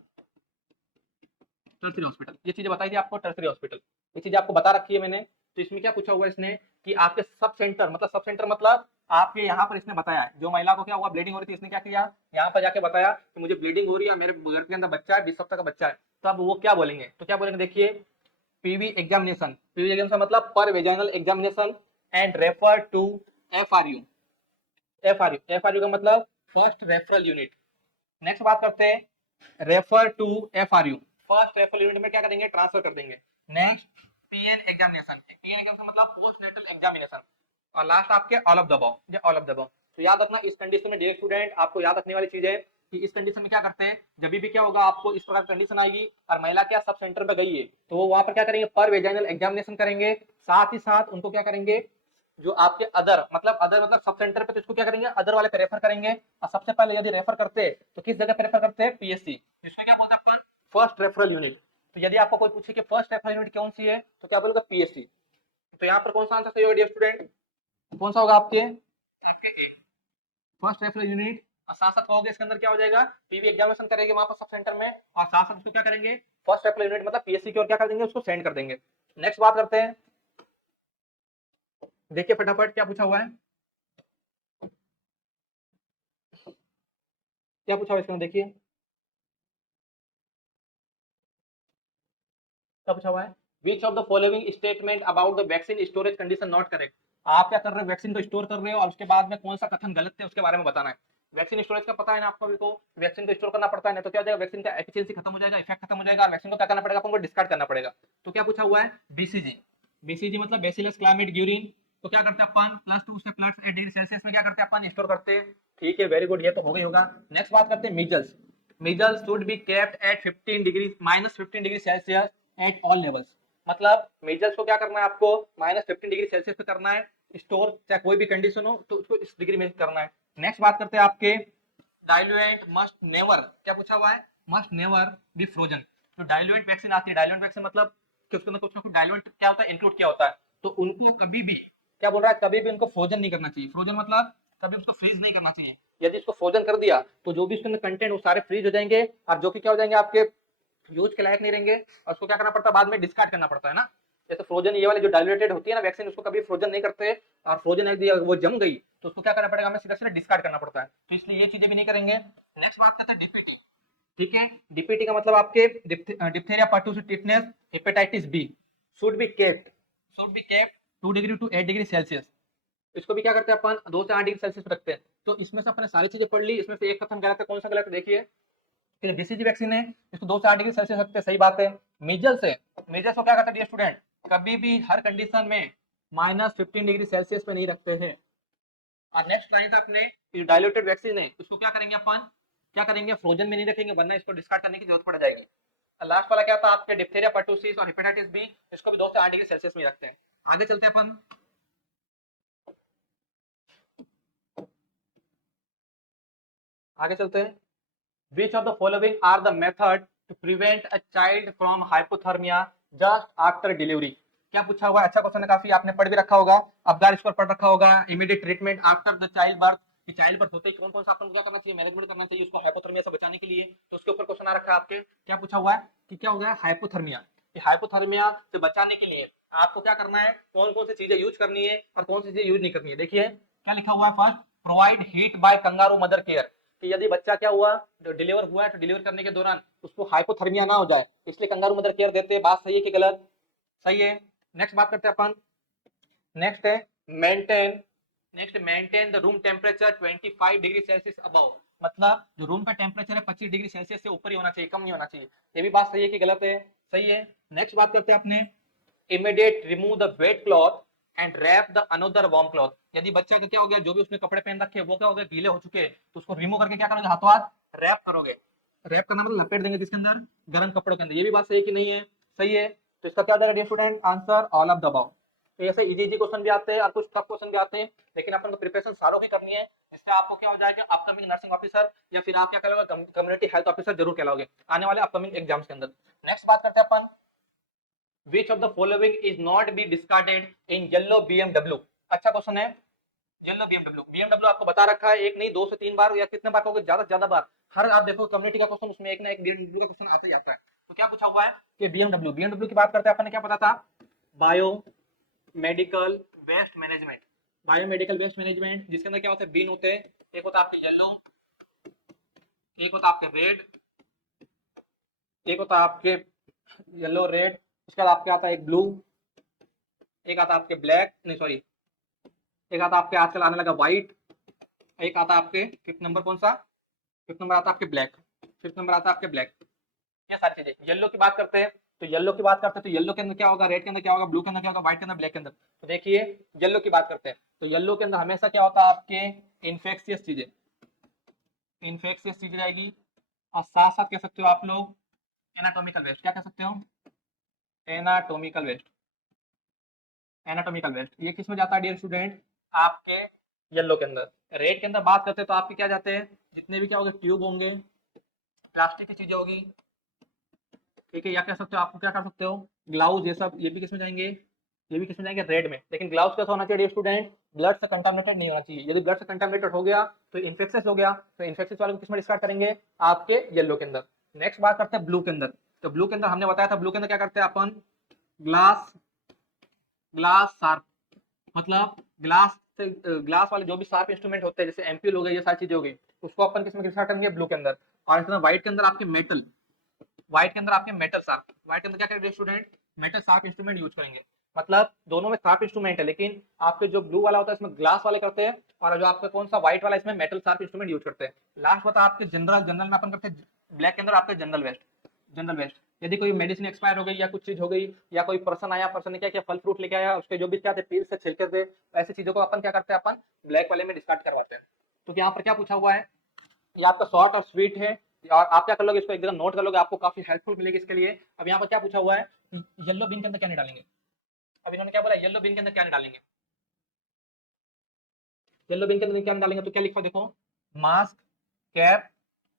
tertiary hospital, ये चीजें बताई थी आपको, टर्सरी हॉस्पिटल ये चीजें आपको बता रखी है मैंने। तो इसमें क्या पूछा हुआ इसने कि आपके सब सेंटर, मतलब सब सेंटर मतलब आपके यहाँ पर इसने बताया जो महिला को क्या हुआ ब्लीडिंग हो रही थी, इसने क्या किया यहाँ पर जाके बताया कि मुझे ब्लीडिंग हो रही है, मेरे गर्भ के अंदर बच्चा है, 20 सप्ताह का बच्चा है, तो अब वो क्या बोलेंगे, तो क्या बोलेंगे देखिए, पीवी एग्जामिनेशन, पीवी एग्जामिनेशन मतलब per vaginal examination and refer to FRU, FRU, FRU का मतलब फर्स्ट रेफरल यूनिट। नेक्स्ट बात करते हैं refer to FRU, first referral unit में क्या करेंगे, ट्रांसफर कर देंगे। Next PN examination, PN examination मतलब पोस्ट नेटल एग्जामिनेशन, और लास्ट आपके ऑल ऑफ द अबव, ये ऑल ऑफ द अबव। तो याद रखना इस कंडीशन में डियर स्टूडेंट आपको याद रखने वाली चीज है कि इस कंडीशन में क्या करते हैं, जब भी क्या होगा आपको इस प्रकार कंडीशन आएगी और महिला क्या सब सेंटर पे गई है तो वो वहां पर क्या करेंगे, पर वेजाइनल एग्जामिनेशन करेंगे, साथ ही साथ उनको क्या करेंगे, जो आपके अदर मतलब सब सेंटर पे, तो इसको क्या करेंगे अदर वाले पे रेफर करेंगे, और सबसे पहले यदि रेफर करते हैं तो किस जगह पे रेफर करते हैं, पीएससी, इसमें क्या बोलते हैं अपन फर्स्ट रेफरल यूनिट। तो यदि आपको कोई पूछे कि फर्स्ट रेफरल यूनिट कौन सी है तो क्या बोलेगा पीएससी, तो यहाँ पर कौन सा आंसर सही होगा डियर स्टूडेंट, कौन सा होगा आपके, आपके ए फर्स्ट रेफरल यूनिट, और साथ साथ कहोगे इसके अंदर क्या हो जाएगा, पीवी एग्जामिनेशन करेंगे वहां पर सब सेंटर में, और साथ साथ उसको क्या करेंगे फर्स्ट रेफरल यूनिट मतलब पीएससी की ओर क्या कर देंगे, उसको सेंड कर देंगे। नेक्स्ट बात करते हैं, देखिए फटाफट क्या पूछा हुआ है, क्या पूछा हुआ इसमें देखिए, क्या पूछा हुआ है, which of the following statement about the vaccine storage condition not correct, आप क्या कर रहे हो वैक्सीन को स्टोर कर रहे हो और उसके बाद में कौन सा कथन गलत है उसके बारे में बताना है। वैक्सीन स्टोरेज का पता है ना आपको, को वैक्सीन को स्टोर करना पड़ता है ना, तो क्या हो जाएगा वैक्सीन का एफिशिएंसी खत्म हो जाएगा, इफेक्ट खत्म हो जाएगा, वैक्सीन को क्या करना पड़ेगा, आपको डिस्कार्ड करना पड़ेगा। तो क्या पूछा हुआ है बीसीजी, बीसीजी मतलब बेसिलस क्लाइमेट ग्यूरिन, तो क्या करते हैं अपन +2 से +8 डिग्री सेल्सियस में क्या करते हैं अपन स्टोर करते हैं, ठीक है वेरी गुड, ये तो हो गई होगा। नेक्स्ट बात करते हैं measles, measles should be kept at 15 degree -15 degree Celsius at all levels, मतलब मीजल्स को क्या करना है आपको -15 डिग्री सेल्सियस पे करना है स्टोर, चाहे कोई भी कंडीशन हो तो उसको इस डिग्री में करना है। नेक्स्ट बात करते हैं आपके डाइल्यूएंट मस्ट नेवर, क्या पूछा हुआ है, मस्ट नेवर बी फ्रोजन, जो डाइल्यूएंट वैक्सीन आती है, डाइल्यूएंट वैक्सीन मतलब कि उसके अंदर कुछ ना कुछ डाइल्यूएंट क्या होता है इंक्लूड किया होता है, तो उनको कभी भी क्या बोल रहा है, कभी भी उनको फ्रोजन नहीं करना चाहिए, फ्रोजन मतलब कभी उसको फ्रीज नहीं करना चाहिए, यदि इसको फ्रोजन कर दिया तो जो भी उसके अंदर कंटेंट वो सारे फ्रीज हो जाएंगे और जो कि क्या हो जाएंगे आपके यूज के लायक नहीं रहेंगे, और उसको क्या करना पड़ता है बाद में डिस्कार्ड करना पड़ता है ना। जैसे फ्रोजन ये वाली जो डाइल्यूटेड होती है ना वैक्सीन, उसको कभी फ्रोजन नहीं करते, और फ्रोजन यदि वो जम गई तो उसको क्या करना पड़ेगा, हमें सीधा सीधा डिस्कार्ड करना पड़ता है, तो इसलिए ये चीजें भी नहीं करेंगे। नेक्स्ट बात करते हैं डीपीटी, ठीक है। डीपीटी का मतलब आपके diphtheria pertussis tetanus hepatitis B should be kept 2 degree to 8 degree Celsius. इसको भी क्या करते हैं अपन 2 से 8 डिग्री सेल्सियस पे रखते हैं। तो इसमें से अपने सारी चीजें पढ़ ली, इसमें से एक कथन गलत है, कौन सा गलत है देखिए। कि बीसीजी वैक्सीन है इसको 2 से 8 डिग्री सेल्सियस रखते हैं, सही बात है। मीजल्स है, मीजल्स को क्या करते हैं स्टूडेंट, कभी भी हर कंडीशन में -15 डिग्री सेल्सियस पे नहीं रखते हैं। और नेक्स्ट लाइन था अपने डाइल्यूटेड वैक्सीन है, उसको क्या करेंगे अपन, क्या करेंगे फ्रोजन में नहीं रखेंगे वरना इसको डिस्कार्ड करने की जरूरत पड़ जाएगी। लास्ट वाला क्या था आपके डिप्थेरिया पर्टुसिस और हेपेटाइटिस बी, इसको भी 2 से 8 डिग्री सेल्सियस में रखते हैं। आगे चलते हैं अपन, आगे चलते हैं। Which of the following are the method to prevent a child from hypothermia just after delivery? क्या पूछा हुआ है, अच्छा क्वेश्चन है काफी, आपने पढ़ भी रखा होगा, अबदार इसको पढ़ रखा होगा। Immediate treatment after the child birth, कि चाइल्ड बर्थ होते ही कौन कौन सा अपन क्या करना चाहिए, मैनेजमेंट करना चाहिए उसको हाइपोथर्मिया से बचाने के लिए। तो उसके ऊपर क्वेश्चन आ रखा है आपके, क्या पूछा हुआ है कि क्या हो गया हाइपोथर्मिया, कि हाइपोथर्मिया से बचाने के लिए आपको क्या करना है, कौन कौन सी चीजें यूज करनी है और कौन सी चीजें यूज नहीं करनी है। देखिए क्या लिखा हुआ है, first provide heat bye kangaroo mother care, कि यदि बच्चा क्या हुआ डिलीवर हुआ है तो डिलीवर करने के दौरान उसको हाइपोथर्मिया ना हो जाए, इसलिए कंगारू मदर केयर देते हैं। बात सही है कि गलत, सही है। नेक्स्ट बात करते हैं अपन, नेक्स्ट है maintain, next maintain the room temperature 25 degree Celsius above, मतलब जो रूम का टेम्परेचर है 25 डिग्री सेल्सियस से ऊपर ही होना चाहिए, कम नहीं होना चाहिए। ये भी बात सही है कि गलत है, सही है। नेक्स्ट बात करते हैं अपने immediate remove the wet cloth and wrap the another warm cloth, यदि बच्चे को क्या हो गया, जो भी उसने कपड़े पहन रखे वो क्या हो गए, गीले हो चुके हैं, तो उसको रिमूव करके क्या करोगे, हाथों हाथ रैप करोगे। रैप करना मतलब लपेट देंगे किसके अंदर, गर्म कपड़ों के अंदर। ये भी बात सही है कि नहीं है, सही है। तो इसका क्या जाएगा student, answer all of the above. तो ऐसे इजी इजी क्वेश्चन भी आते हैं और कुछ टफ क्वेश्चन भी आते हैं, लेकिन अपन को प्रिपरेशन सारों की करनी है, जिससे आपको क्या हो जाएगा अपकमिंग नर्सिंग ऑफिसर या फिर आप क्या कहलोगे कम्युनिटी हेल्थ ऑफिसर जरूर कहलाओगे आने वाले अपकमिंग एग्जाम्स के अंदर। नेक्स्ट बात करते हैं अपन, Which of the following is not be discarded in yellow BMW? अच्छा क्वेश्चन है, येलो बीएमडब्ल्यू आपको बता रखा है, एक नहीं 2 से 3 बार या कितने बार कहोगे, ज्यादा से ज्यादा बार। हर आप देखो कम्युनिटी का क्वेश्चन उसमें एक ना एक बीएमडब्ल्यू का क्वेश्चन आता ही आता है। तो क्या पूछा हुआ है कि बीएमडब्ल्यू की बात करते हैं अपन ने, क्या पता था, bio medical waste management, biomedical waste management, जिसके अंदर क्या होता है, बीन होते हैं, एक होता है आपके येलो, एक होता है आपके रेड, एक होता है आपके येलो रेड, उसके बाद आपके आता है एक ब्लू, एक आता है आपके ब्लैक, नहीं सॉरी, एक आता है आपके आजकल आने लगा व्हाइट, एक आता है आपके फिफ्थ नंबर, कौन सा फिफ्थ नंबर आता है आपके ब्लैक, फिफ्थ नंबर आता है आपके ब्लैक। ये सारी चीजें येलो की बात करते हैं, तो येलो की बात करते हैं, तो येलो के अंदर क्या होगा, रेड के अंदर क्या होगा, ब्लू के अंदर क्या होगा, व्हाइट के अंदर, ब्लैक के अंदर। तो देखिए येलो की बात करते हैं, तो येलो के अंदर हमेशा क्या होता है आपके इन्फेक्शियस चीजें, इन्फेक्शियस चीजें जाएगी, और साथ साथ कह सकते हो आप लोग एनाटॉमिकल वेस्ट, क्या कह सकते हो, एनाटॉमिकल वेस्ट, एनाटॉमिकल वेस्ट। ये किस में जाता है डियर स्टूडेंट, आपके येलो के अंदर। रेड के अंदर बात करते हैं तो आपके क्या जाते हैं, जितने भी क्या होंगे, ट्यूब होंगे, प्लास्टिक की चीजें होगी, ठीक है, या कह सकते हो आपको क्या कर सकते हो, ग्लाउज, ये सब, ये भी किसमें जाएंगे, ये भी किसमें जाएंगे, रेड में। लेकिन ग्लाउज कैसा होना चाहिए स्टूडेंट, ब्लड से कंटामिनेटेड नहीं होना चाहिए, यदि ब्लड से कंटामिनेटेड हो गया तो इन्फेक्शियस हो गया, तो इन्फेक्शियस वाले को किसमें डिस्कार्ड करेंगे, आपके येलो के अंदर। नेक्स्ट बात करते हैं ब्लू के अंदर, तो ब्लू के अंदर हमने बताया था, ब्लू के अंदर क्या करते हैं अपन, ग्लास, ग्लास शार्प, मतलब ग्लास से ग्लास वाले जो भी शार्प इंस्ट्रूमेंट होते हैं, जैसे एम्प्यूल हो गए, ये सारी चीजें हो गई, उसको अपन किसमें डिस्कार्ड करेंगे, ब्लू के अंदर। और इस तरह व्हाइट के अंदर आपके मेटल, व्हाइट के अंदर आपके मेटल शार्प, व्हाइट के अंदर क्या करेंगे student, metal sharp instrument use करेंगे। मतलब दोनों में शार्प इंस्ट्रूमेंट है, लेकिन आपके जो ब्लू वाला होता है इसमें ग्लास वाले करते हैं, और जो आपका कौन सा व्हाइट वाला इसमें मेटल शार्प इंस्ट्रूमेंट यूज करते हैं। लास्ट बता आपके जनरल, जनरल में अपन करते हैं ब्लैक के अंदर आपके जनरल वेस्ट, जनरल वेस्ट। यदि कोई मेडिसिन एक्सपायर हो गई या कुछ चीज हो गई, या कोई पर्सन आया, पर्सन ने क्या किया, फल फ्रूट लेके आया, उसके जो भी क्या थे पील से छिलके थे, ऐसी चीजों को अपन क्या करते हैं, अपन ब्लैक वाले में डिस्कार्ड करवाते हैं। तो यहाँ पर क्या पूछा हुआ है, ये आपका शॉर्ट और स्वीट है, और आप क्या कर लोगे, इसको एक जगह नोट कर लोगे, आपको काफी हेल्पफुल मिलेगी इसके लिए। अब यहाँ पर क्या पूछा हुआ है, येलो बीन के अंदर क्या नहीं डालेंगे, अब इन्होंने क्या बोला, येलो बीन के अंदर क्या नहीं डालेंगे, येलो बीन के अंदर क्या नहीं डालेंगे, तो क्या लिखा देखो, mask, cap,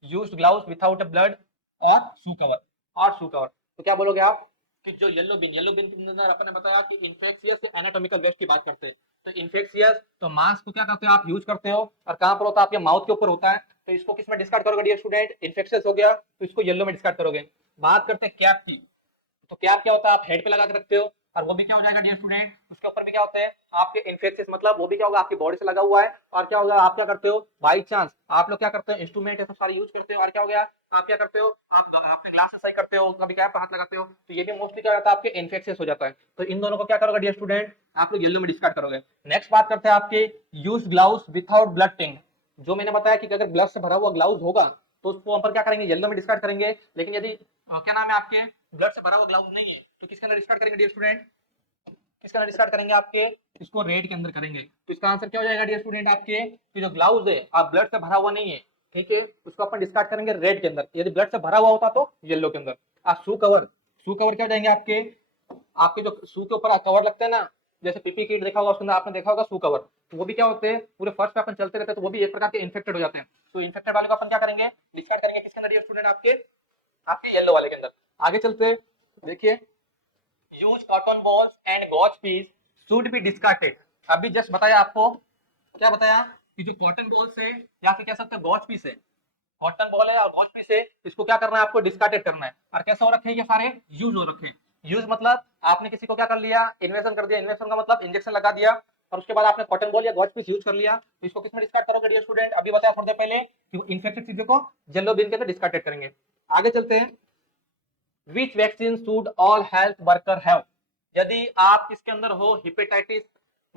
used gloves without a blood, और शू कवर, और शू कवर। तो क्या बोलोगे आप कि जो येलो बीन, येलो बीन के अंदर अपन ने बताया कि इन्फेक्शियस या एनाटॉमिकल वेस्ट की बात करते हैं। तो इन्फेक्शियस, तो मास्क को क्या करते हो आप, यूज करते हो, और कहां पर होता है, आपके माउथ के ऊपर होता है, तो इसको किस में डिस्कार्ड करोगे डियर स्टूडेंट, इन्फेक्शियस हो गया तो इसको येलो में डिस्कार्ड करोगे। बात करते हैं कैप की, तो कैप क्या होता है, आप हेड पे लगा के रखते हो, और वो भी क्या हो जाएगा डियर स्टूडेंट, उसके ऊपर भी क्या होते हैं आपके इन्फेक्शियस, मतलब वो भी क्या होगा आपकी बॉडी से लगा हुआ है। और क्या होगा आप क्या करते हो बाई चांस आप लोग क्या करते हो इंस्ट्रूमेंट सब सारे यूज करते हो, और क्या हो गया आप क्या करते हो आप आपके ग्लासेस सही करते हो, कभी कैप पर हाथ लगाते हो, तो ये भी मोस्टली क्या होता है आपके इन्फेक्शियस हो जाता है। तो इन दोनों को क्या करोगे डियर स्टूडेंट आप लोग येलो में डिस्कार्ड करोगे। नेक्स्ट बात करते हैं आपके यूज ग्लव्स विदाउट ब्लड टिंग। जो मैंने बताया कि अगर ब्लड से भरा हुआ ग्लव्स होगा तो उसको हम पर क्या करेंगे येलो में डिस्कार्ड करेंगे। लेकिन यदि क्या नाम है आपके ब्लड से भरा हुआ ग्लव्स नहीं है तो किसके अंदर डिस्कार्ड करेंगे डियर स्टूडेंट, किसके अंदर डिस्कार्ड करेंगे आपके इसको रेड के अंदर करेंगे। तो इसका आंसर क्या हो जाएगा डियर स्टूडेंट आपके कि जो ग्लव्स है आप ब्लड से भरा हुआ नहीं है ठीक है उसको अपन डिस्कार्ड करेंगे रेड के अंदर, यदि ब्लड से भरा हुआ होता तो येलो के अंदर। आप शू कवर क्या हो जाएंगे आपके, आपके जो शू के ऊपर कवर लगते हैं ना जैसे पीपी किट देखा होगा उसके अंदर आपने देखा होगा शू कवर, तो वो भी क्या होते हैं पूरे फर्श पे अपन चलते रहते हैं तो वो भी एक प्रकार के इन्फेक्टेड हो जाते हैं। तो इन्फेक्टेड वाले को अपन क्या करेंगे डिस्कार्ड करेंगे किसके अंदर डियर स्टूडेंट आपके आपके येलो वाले के अंदर। आगे चलते देखिए use cotton balls and gauze piece should be discarded. अभी जस्ट बताया आपको क्या बताया कि जो कॉटन बॉल्स है या फिर कह सकते हैं गॉज पीस है, कॉटन बॉल है और गॉज पीस है इसको क्या करना है आपको डिस्कार्टेड करना है। और कैसे हो रखे हैं ये सारे यूज हो रखे हैं। यूज मतलब आपने किसी को क्या कर लिया इन्वेशन कर दिया, इन्वेशन का मतलब इंजेक्शन लगा दिया और उसके बाद आपने कॉटन बॉल या गॉज पीस यूज कर लिया तो इसको किसमें डिस्कार्ड करोगे डियर स्टूडेंट, अभी बताया थोड़ी देर पहले कि इन्फेक्टेड चीजों को येलो बिन के अंदर डिस्कार्डेड करेंगे। आगे चलते हैं विच vaccine should all health worker have. यदि आप इसके अंदर हो हेपेटाइटिस,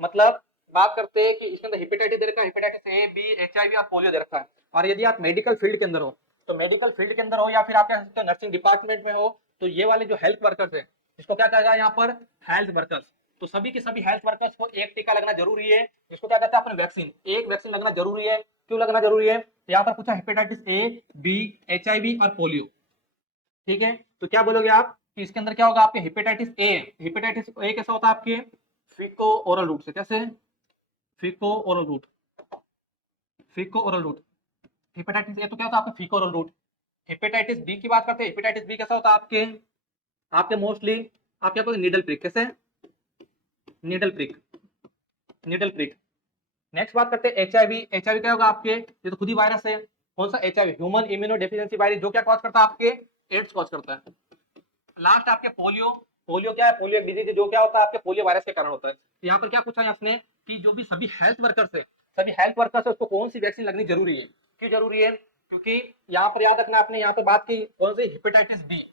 मतलब बात करते हैं कि इसके अंदर हेपेटाइटिस दे रखा है, हेपेटाइटिस ए बी एचआईवी और पोलियो दे रखा है। और यदि आप मेडिकल फील्ड के अंदर हो तो मेडिकल फील्ड के अंदर हो या फिर आप कह सकते हो नर्सिंग डिपार्टमेंट में हो तो ये वाले जो हेल्थ वर्कर्स है इसको क्या कहेगा यहाँ पर हेल्थ वर्कर्स। तो सभी के सभी हेल्थ वर्कर्स को एक टीका लगना जरूरी है जिसको क्या कहते हैं अपने वैक्सीन, एक वैक्सीन लगना जरूरी है। क्यों लगना जरूरी है यहाँ पर पूछा हेपेटाइटिस ए बी एचआईवी और पोलियो ठीक है। तो क्या बोलोगे आप कि इसके अंदर क्या होगा आपके हेपेटाइटिस ए कैसा होता है आपके फीको ओरल रूट से, कैसे faeco oral route, faeco oral route. Hepatitis A तो क्या होता है आपका faeco oral route. Hepatitis B की बात करते हैं, हेपेटाइटिस बी कैसा होता है आपके आपके मोस्टली आप क्या बोलोगे नीडल प्रिक, कैसे needle prick, needle prick. Next बात करते हैं एचआईवी। एचआईवी क्या होगा आपके ये तो खुद ही वायरस है, कौन सा HIV human immuno deficiency virus जो क्या कॉज करता है आपके एड्स कॉज करता है। लास्ट आपके पोलियो, पोलियो क्या है पोलियो एक डिजीज जो क्या होता है आपके पोलियो वायरस के कारण होता है। तो यहाँ पर क्या पूछा है इसने कि जो भी सभी हेल्थ वर्कर्स है, सभी हेल्थ वर्कर्स है उसको कौन सी वैक्सीन लगनी जरूरी है, क्यों जरूरी है क्योंकि यहाँ पर याद रखना आपने यहाँ पर बात की कौन सी हेपेटाइटिस बी,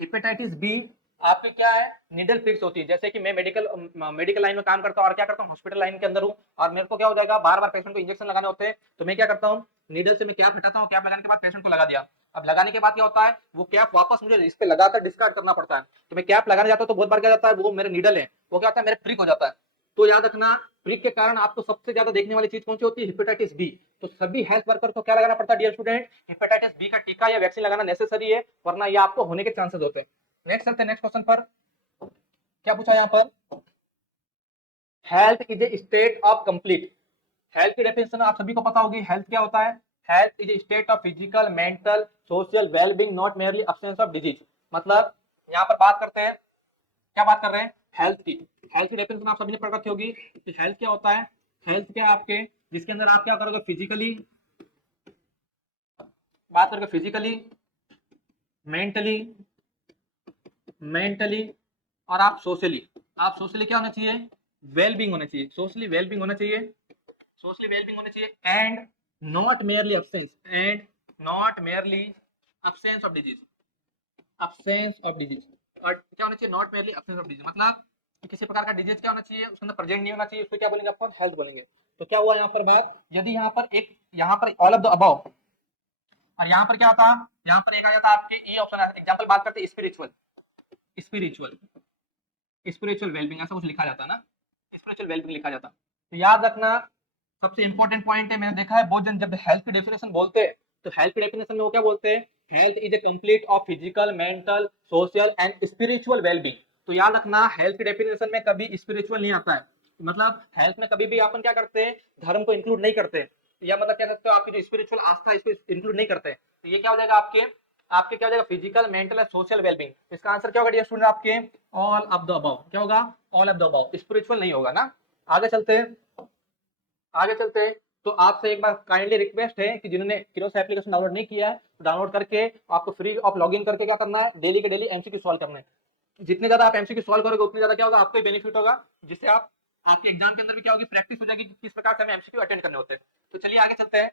हेपेटाइटिस बी आपकी क्या है निडल फिक्स होती है। जैसे कि मैं मेडिकल लाइन में काम करता हूँ और क्या करता हूँ हॉस्पिटल लाइन के अंदर हूँ और मेरे को क्या हो जाएगा बार बार पेशेंट को इंजेक्शन लगाने होते हैं तो मैं क्या करता हूँ नीडल से मैं कैप हटाता हूँ, कैप लगाने के बाद पेशेंट को लगा दिया। अब लगाने के बाद क्या होता है वो कैप वापस मुझे इस पे लगाकर डिस्कार्ड करना पड़ता है। तो मैं कैप लगाने जाता हूँ तो बहुत बार क्या जाता है वो मेरे नीडल है वो क्या होता है मेरे प्रिक हो जाता है। तो याद रखना प्रिक के कारण आपको सबसे ज्यादा देखने वाली चीज कौन सी होती है हेपेटाइटिस बी। तो सभी हेल्थ वर्कर को क्या लगाना पड़ता है डियर स्टूडेंट हेपेटाइटिस बी का टीका या वैक्सीन लगाना नेसेसरी है वरना ये आपको होने के चांसेस होते हैं। नेक्स्ट चलते हैं नेक्स्ट क्वेश्चन पर क्या पूछा यहाँ पर health is a state of complete. Health की डेफिनेशन आप सभी को पता होगी हेल्थ क्या होता है, health is a state of physical mental social wellbeing not merely absence of disease. मतलब यहाँ पर बात करते हैं क्या बात कर रहे हैं हेल्थ की, हेल्थ की डेफिनेशन आप सभी ने पढ़ रखी होगी कि हेल्थ क्या होता है, हेल्थ क्या है आपके जिसके अंदर आप क्या करोगे फिजिकली बात करोगे फिजिकली मेंटली मेंटली और आप सोशली क्या होना चाहिए वेलबींग होना चाहिए, सोशली वेलबींग होना चाहिए, सोशली वेलबींग होना चाहिए and not merely absence and not merely absence of disease, absence of disease. और क्या होना चाहिए not merely absence of disease मतलब किसी प्रकार का डिजीज क्या होना चाहिए उसके अंदर प्रेजेंट नहीं होना चाहिए, उसको क्या बोलेंगे अपन हेल्थ बोलेंगे। तो क्या हुआ यहाँ पर बात यदि यहाँ पर ऑल ऑफ द अबव और यहाँ पर क्या होता यहाँ पर एक आ जाता आपके ए ऑप्शन। एग्जांपल बात करते हैं स्पिरिचुअल, स्पिरिचुअल स्पिरिचुअल वेलबींग ऐसा कुछ लिखा जाता है ना, स्पिरिचुअल वेलबींग लिखा जाता। तो याद रखना सबसे इंपॉर्टेंट पॉइंट है मैंने देखा है बहुत जन जब हेल्थ की डेफिनेशन बोलते हैं तो हेल्थ की डेफिनेशन में वो क्या बोलते हैं health is a complete of physical mental social and spiritual wellbeing. तो याद रखना हेल्थ की डेफिनेशन में कभी स्पिरिचुअल नहीं आता है, मतलब हेल्थ में कभी भी अपन क्या करते हैं धर्म को इंक्लूड नहीं करते या मतलब कह सकते हो आपकी जो स्पिरिचुअल आस्था है इसको इंक्लूड नहीं करते। तो ये क्या हो जाएगा आपके आपके क्या हो जाएगा physical mental and social wellbeing. इसका आंसर क्या होगा डियर स्टूडेंट आपके ऑल ऑफ द अबव, क्या होगा all of the above, spiritual नहीं होगा ना। आगे चलते हैं आगे चलते हैं तो आपसे एक बार काइंडली रिक्वेस्ट है कि जिन्होंने किरोस एप्लीकेशन डाउनलोड नहीं किया है तो डाउनलोड करके आपको फ्री ऑफ लॉगिन करके क्या करना है डेली के डेली एमसीक्यू सॉल्व करना है। जितने ज्यादा आप एमसीक्यू सॉल्व करोगे उतने ज्यादा क्या होगा, आपको बेनिफिट होगा, जिससे आप आपके एग्जाम के अंदर भी क्या होगी, प्रैक्टिस हो जाएगी किस प्रकार से हमें एमसीक्यू अटेंड करने होते हैं। तो चलिए आगे चलते हैं,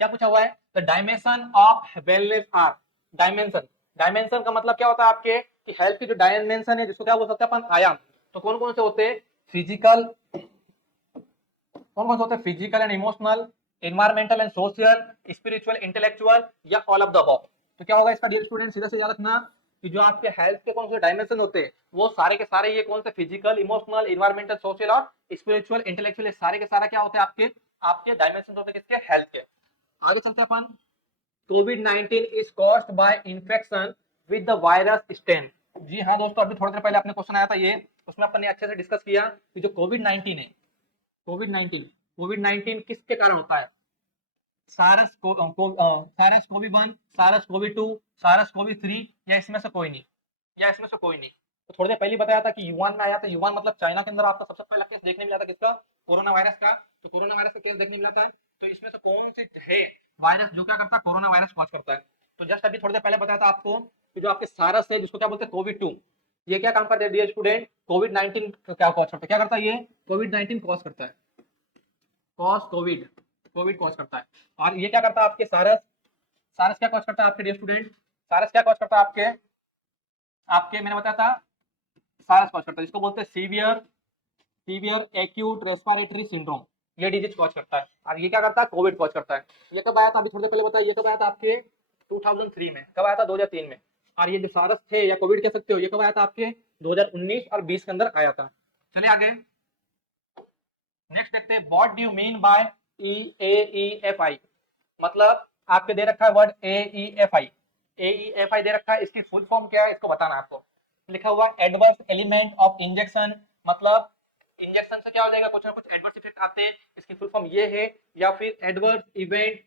क्या पूछा हुआ है, the dimension of wellness are. Dimension, dimension का मतलब क्या होता है आपके कि हेल्थ की जो डायमेंशन है, जिसको क्या बोल सकते हैं अपन, आयाम। तो कौन कौन से होते हैं, फिजिकल, कौन कौन से होते हैं, physical and emotional, environmental and social, spiritual, intellectual, या ऑल ऑफ द अबव। तो क्या होगा इसका, डियर स्टूडेंट, सीधा से याद रखना कि जो आपके हेल्थ के कौन से डायमेंशन होते हैं वो सारे के सारे ये कौन से, फिजिकल, इमोशनल, एनवायरमेंटल, सोशल और स्पिरिचुअल, इंटेलेक्चुअल, ये सारे के सारा क्या होते हैं आपके आपके डायमेंशन होते हैं किसके, हेल्थ के। आगे चलते हैं अपन, कोविड-19 is caused by infection with the virus strain. जी हाँ दोस्तों, अभी थोड़ी देर पहले अपने क्वेश्चन आया था ये, उसमें अपन ने अच्छे से डिस्कस किया कि जो कोविड-19 है, कोविड-19 किसके कारण होता है, सारस कोवी 1, सारस कोवी 2, सारस कोवी 3, या इसमें से कोई नहीं, या इसमें से कोई नहीं। तो थोड़ी देर पहले बताया था कि युवान में आया था, युवान मतलब चाइना के अंदर आपका सबसे पहला केस देखने मिला था किसका, कोरोना वायरस का। तो कोरोना वायरस का केस देखने मिला था, तो इसमें से कौन सी है वायरस जो क्या करता है, कोरोना वायरस कॉज करता है। तो जस्ट अभी थोड़ी देर पहले बताया था आपको कि जो आपके सारस है, जिसको क्या बोलते हैं कोविड 2, ये क्या काम करता है डियर स्टूडेंट, कोविड-19 क्या कॉज करता है, क्या करता है ये, कोविड-19 कॉज करता है, कॉज कोविड, कोविड कॉज करता है। और ये क्या करता है आपके सारस, सारस क्या कॉज करता है आपके डियर स्टूडेंट, सारस क्या कॉज करता है आपके आपके मैंने बताया था, सारस कॉज करता है जिसको बोलते हैं severe severe acute respiratory syndrome, ये डिजीज कॉज करता है। और ये क्या करता है, कोविड कॉज करता है। ये कब आया था, अभी थोड़ी देर पहले बताया, ये कब आया था आपके 2003 में, कब आया था, 2003 में। और ये जो सारस थे या कोविड कह सकते हो, ये कब आया था आपके 2019 और 20 के अंदर आया था। चलिए आगे नेक्स्ट देखते हैं, what do you mean by EAEFI। मतलब आपके दे रखा है वर्ड AEFI, AEFI दे रखा है, इसकी फुल फॉर्म क्या है इसको बताना है आपको। लिखा हुआ एडवर्स एलिमेंट ऑफ इंजेक्शन, मतलब इंजेक्शन से क्या हो जाएगा, कुछ ना कुछ एडवर्स इफेक्ट आते हैं, इसकी फुल फॉर्म ये है। या फिर एडवर्स इवेंट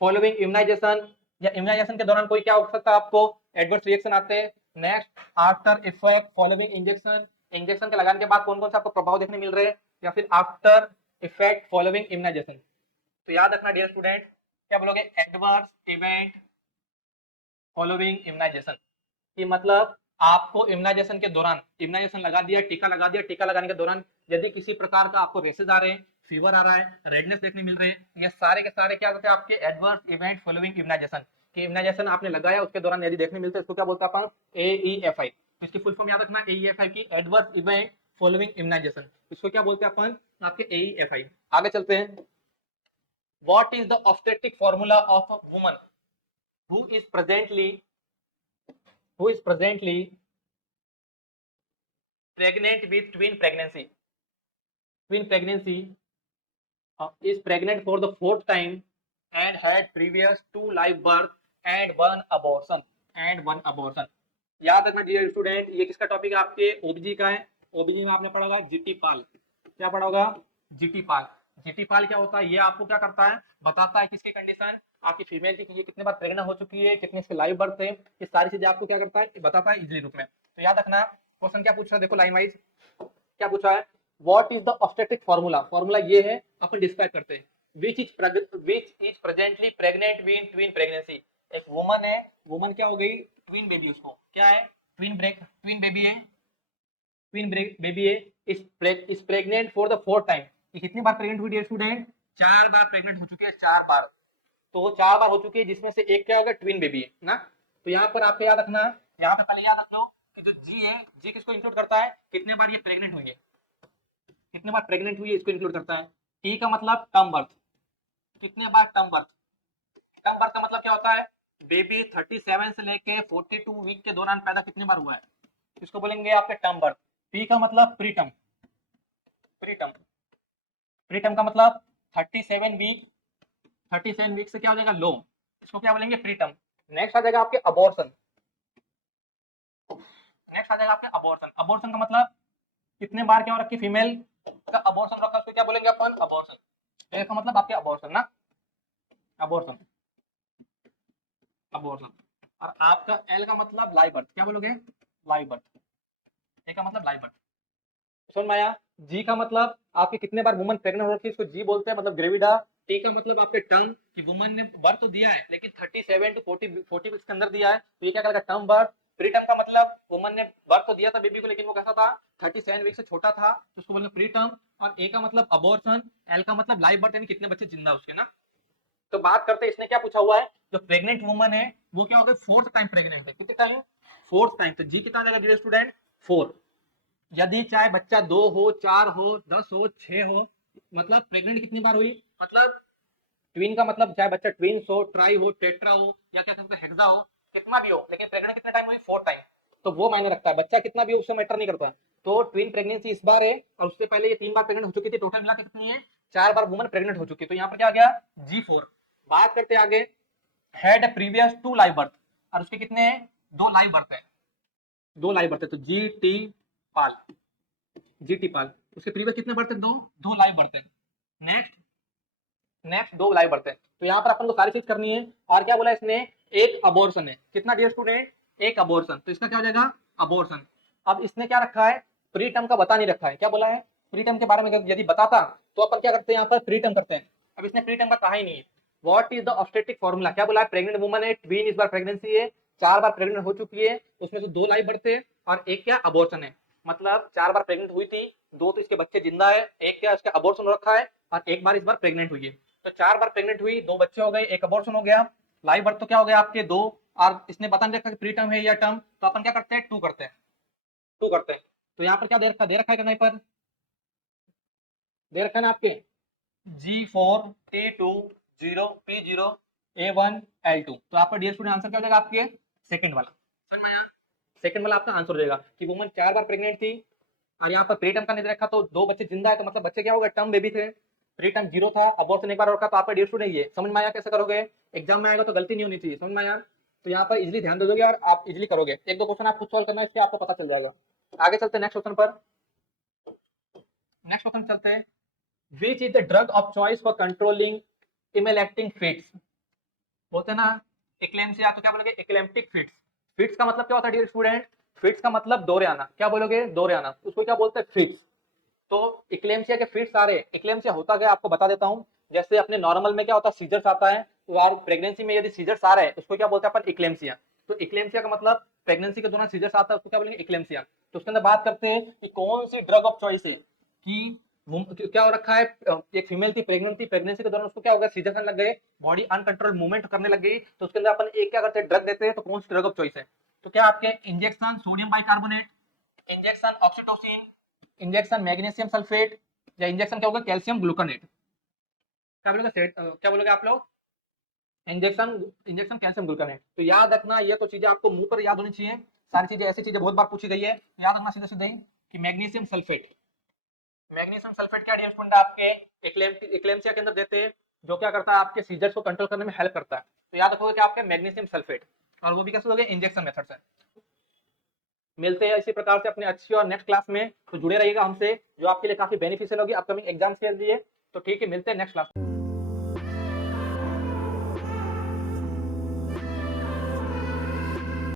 फॉलोइंग इम्यूनाइजेशन, या इम्यूनाइजेशन के दौरान कोई क्या हो सकता है आपको एडवर्स रिएक्शन आते हैं। Next after effect following injection, injection के लगाने के बाद कौन कौन से आपको प्रभाव देखने मिल रहे हैं। या फिर आफ्टर इफेक्ट फॉलोइंग इम्यूनाइजेशन। तो याद रखना डियर स्टूडेंट, क्या बोलोगे, एडवर्स इवेंट फॉलोइंग इम्यूनाइजेशन, कि मतलब आपको इम्यूनाइजेशन के दौरान, इम्यूनाइजेशन लगा दिया, टीका लगा दिया, टीका लगाने के दौरान यदि किसी प्रकार का आपको रेसेस आ रहे हैं, फीवर आ रहा है, रेडनेस देखने मिल रहे हैं, ये सारे के सारे क्या होते हैं आपके एडवर्स इवेंट फॉलोइंग इम्यूनाइजेशन, कि इम्यूनाइजेशन आपने लगाया उसके दौरान यदि देखने मिलते हैं, इसको क्या बोलते हैं अपन, AEFI। इसकी फुल फॉर्म याद रखना, AEFI की एडवर्स इवेंट फॉलोइंग इम्यूनाइजेशन, इसको क्या बोलते हैं अपन, आपके AEFI। आगे चलते हैं, what is the obstetric formula of a woman who is presently who is presently pregnant with twin pregnancy is pregnant for the fourth time and had previous 2 live birth and one abortion। याद रखना dear student, ये किसका topic है आपके ओबीजी का है। ओबीजी में आपने पढ़ा होगा जीटी पाल, क्या पढ़ा होगा, जीटी पाल। जीटी पाल क्या होता है, ये आपको क्या करता है, बताता है किसकी कंडीशन, आपकी फीमेल की, ये कितने बार प्रेग्नेंट हो चुकी है, कितने इसके लाइव बर्थ है, ये सारी चीजें आपको क्या करता है, बताता है इजीली रूप में। तो याद रखना क्वेश्चन क्या पूछ रहा है, देखो लाइन वाइज क्या पूछा है, what is the obstetric formula, formula ये है, अपन डिस्क्राइब करते हैं, which is presently pregnant with twin pregnancy. एक वुमन है, वुमन क्या हो गई, ट्विन बेबी, उसको क्या है, ट्विन बेबी है, ट्विन बेबी है, is pregnant for the fourth time. ये कितनी बार प्रेग्नेंट हुई डियर स्टूडेंट, 4 बार प्रेग्नेंट हो चुकी है, 4 बार। तो वो 4 बार हो चुकी है, जिसमें से एक क्या होगा, ट्विन बेबी है ना। तो यहाँ पर आपको याद रखना, यहाँ पे पहले याद रख लो कि जो जी है, जी किसको इंक्लूड करता है, कितने बार ये प्रेग्नेंट हुई है, कितने बार प्रेग्नेंट हुई है इसको इंक्लूड करता है। टी का मतलब टर्म बर्थ, कितने बार टर्म बर्थ, टर्म बर्थ का मतलब क्या होता है, बेबी 37 से लेके 42 वीक के दौरान पैदा कितनी बार हुआ है, इसको बोलेंगे आपके टर्म बर्थ। पी का मतलब pre term, pre term, pre term का मतलब 37 वीक से क्या हो जाएगा, लो, इसको क्या बोलेंगे, प्री टर्म। नेक्स्ट आ जाएगा आपके अबॉर्शन, नेक्स्ट आ जाएगा आपके अबॉर्शन। अबॉर्शन का मतलब कितने बार क्या हो रखी फीमेल का अबॉर्शन रखा, उसको क्या बोलेंगे अपन, अबॉर्शन। ए का मतलब आपके अबॉर्शन ना, अबॉर्शन, अबॉर्शन। और आपका एल का मतलब लाइव बर्थ, क्या बोलोगे, लाइव बर्थ। ए का मतलब लाइव बर्थ, समझ में आया। जी का मतलब आपके कितने बार वुमन प्रेग्नेंट हो रखी है, इसको जी बोलते हैं, मतलब ग्रेविडा। टी का मतलब आपके टर्म, कि वुमन ने बर्थ तो दिया है लेकिन 37 टू 40 वीक्स के अंदर दिया है, तो ये क्या करेगा, टर्म बर्थ। प्रीटर्म का मतलब वुमन ने बर्थ तो दिया था बेबी को, लेकिन वो कैसा था 37 वीक से छोटा था, तो उसको बोलेंगे प्रीटर्म। और ए का मतलब अबॉर्शन, एल का मतलब लाइव बर्थ, यानी कितने बच्चे जिंदा उसके ना। तो बात करते हैं, इसने क्या पूछा हुआ है, जो प्रेग्नेंट वुमन है वो क्या हो गई, फोर्थ टाइम प्रेग्नेंट है। कितने टाइम, फोर्थ टाइम। तो जी कितना आ जाएगा डियर स्टूडेंट, 4। यदि चाहे बच्चा 2 हो, 4 हो, 10 हो, 6 हो, मतलब प्रेग्नेंट कितनी बार हुई, मतलब ट्विन का मतलब चाहे बच्चा ट्विंस हो, ट्राई हो, टेट्रा हो, या क्या कहते हैं हेक्सा हो, कितना भी हो, लेकिन प्रेग्नेंट कितने टाइम हुई, 4 टाइम। तो वो मायने रखता है, बच्चा कितना भी हो उससे मैटर नहीं करता है। तो ट्विन प्रेगनेंसी इस बार है, और उससे पहले ये 3 बार प्रेग्नेंट हो चुकी थी, टोटल मिला के कितनी है, 4 बार वुमन प्रेग्नेंट हो चुकी है। तो यहाँ पर क्या आ गया, G4। बात करते हैं आगे, हैड प्रीवियस 2 लाइव बर्थ, और उसके कितने हैं, 2 लाइव बर्थ है, 2 लाइव बर्थ है। तो GT पाल, GT पाल, उसके प्रीवियस कितने बर्थ है, 2 लाइव बर्थ है। नेक्स्ट 2 लाइव बर्थ है। तो यहाँ पर अपन को सारी चीज करनी है। और क्या बोला इसने, एक अबॉर्शन है, कितना डियर स्टूडेंट, एक अबॉर्शन। तो इसका क्या हो जाएगा, अबॉर्शन। अब इसने क्या रखा है, प्री टर्म का बता नहीं रखा है। क्या बोला है, प्री टर्म के बारे में यदि बताता तो अपन क्या करते हैं, यहाँ पर प्री टर्म करते हैं। अब इसने प्री टर्म का कहा ही नहीं है। What is the obstetric formula, क्या बोला है, प्रेग्नेंट वुमन है, ट्वीन इस बार प्रेगनेंसी है, 4 बार प्रेग्नेंट हो चुकी है, उसमें से 2 लाइव बर्थ है और एक क्या अबॉर्शन है। मतलब 4 बार प्रेग्नेंट हुई थी, 2 तो इसके बच्चे जिंदा है, एक क्या इसका अबॉर्शन हो रखा है, और एक बार इस बार प्रेग्नेंट हुई है। तो 4 बार प्रेग्नेंट हुई, 2 बच्चे हो गए, एक अबॉर्शन हो गया, लाइव बर्थ तो क्या हो गया आपके 2। और इसने बता नहीं रखा कि प्री टर्म है या टर्म, तो अपन क्या करते हैं, 2 करते हैं, 2 करते हैं। तो यहाँ पर क्या दे रखा है करने पर, दे रखा है ना आपके G4 A2 0 P0 A1 L2। तो आपका डियर स्टूडेंट आंसर क्या हो जाएगा आपके, सेकंड वाला। समझ में आया, सेकंड वाला आपका आंसर हो जाएगा कि वुमन 4 बार प्रेग्नेंट थी, और यहाँ पर प्री टर्म का नहीं दे रखा, तो 2 बच्चे जिंदा है, तो मतलब बच्चे क्या हो गए, टर्म बेबी थे, प्री टर्म 0 था, अबॉर्शन एक बार रखा। तो आपका डियर स्टूडेंट ये समझ में आया, कैसे करोगे, एग्जाम में आएगा तो गलती नहीं होनी चाहिए, समझ में आया। तो यहाँ पर इजिली ध्यान दोगे और आप इजिली करोगे। 1-2 क्वेश्चन आप खुद सॉल्व करना है, इससे आपको पता चल जाएगा। आगे चलते हैं नेक्स्ट क्वेश्चन पर, नेक्स्ट क्वेश्चन चलते हैं। Which is the drug of choice for controlling epileptic fits? बोलते हैं ना एक्लेम्सिया, तो क्या बोलोगे, एक्लेम्प्टिक फिट्स। फिट्स का मतलब क्या होता है डियर स्टूडेंट, फिट्स का मतलब दौरे आना। क्या बोलोगे, दौरे आना, उसको क्या बोलते हैं, फिट्स। तो एक्लेम्सिया के फिट्स आ रहे, एक्लेम्सिया होता क्या आपको बता देता हूँ। जैसे अपने नॉर्मल में क्या होता है, सीजर्स आता है, और प्रेगनेंसी में यदि सीजर्स आ रहे हैं उसको क्या बोलते हैं अपन, एक्लेम्सिया। तो एक्लेम्सिया का मतलब प्रेगनेंसी के दौरान सीजर्स आता है, उसको क्या बोलेंगे, एक्लेम्सिया। तो उसके अंदर बात करते हैं कि कौन सी ड्रग ऑफ चॉइस है, कि क्या हो रखा है, एक फीमेल थी, प्रेग्नेंट थी, प्रेगनेंसी के दौरान उसको क्या हो गया, सीजर लग गए, बॉडी अनकंट्रोल मूवमेंट करने लग गई, तो उसके अंदर अपन एक क्या करते हैं, ड्रग देते हैं। तो कौन सी ड्रग ऑफ चॉइस है, तो क्या आपके injection sodium bicarbonate, injection oxytocin, injection magnesium sulphate, या इंजेक्शन क्या होगा, कैल्शियम ग्लूकोनेट। क्या बोलोगे, क्या बोलोगे आप लोग, इंजेक्शन, इंजेक्शन कैल्शियम ग्लूकोनेट। तो याद रखना, ये तो चीजें आपको मुंह पर याद होनी चाहिए, सारी चीजें, ऐसी चीजें बहुत बार पूछी गई है, याद रखना सीधे सीधे कि मैग्नीशियम सल्फेट, मैग्नीशियम सल्फेट क्या डियर स्टूडेंट आपके एक्लेम्सिया के अंदर देते हैं, जो क्या करता है, आपके सीजर्स को कंट्रोल करने में हेल्प करता है। तो याद रखोगे कि आपके मैग्नीशियम सल्फेट, और वो भी कैसे दोगे, इंजेक्शन मेथड से। मिलते हैं इसी प्रकार से अपने अच्छी और नेक्स्ट क्लास में, तो जुड़े रहिएगा हमसे, जो आपके लिए काफी बेनिफिशियल होगी अपकमिंग एग्जाम्स के लिए। तो ठीक है, मिलते हैं नेक्स्ट क्लास में।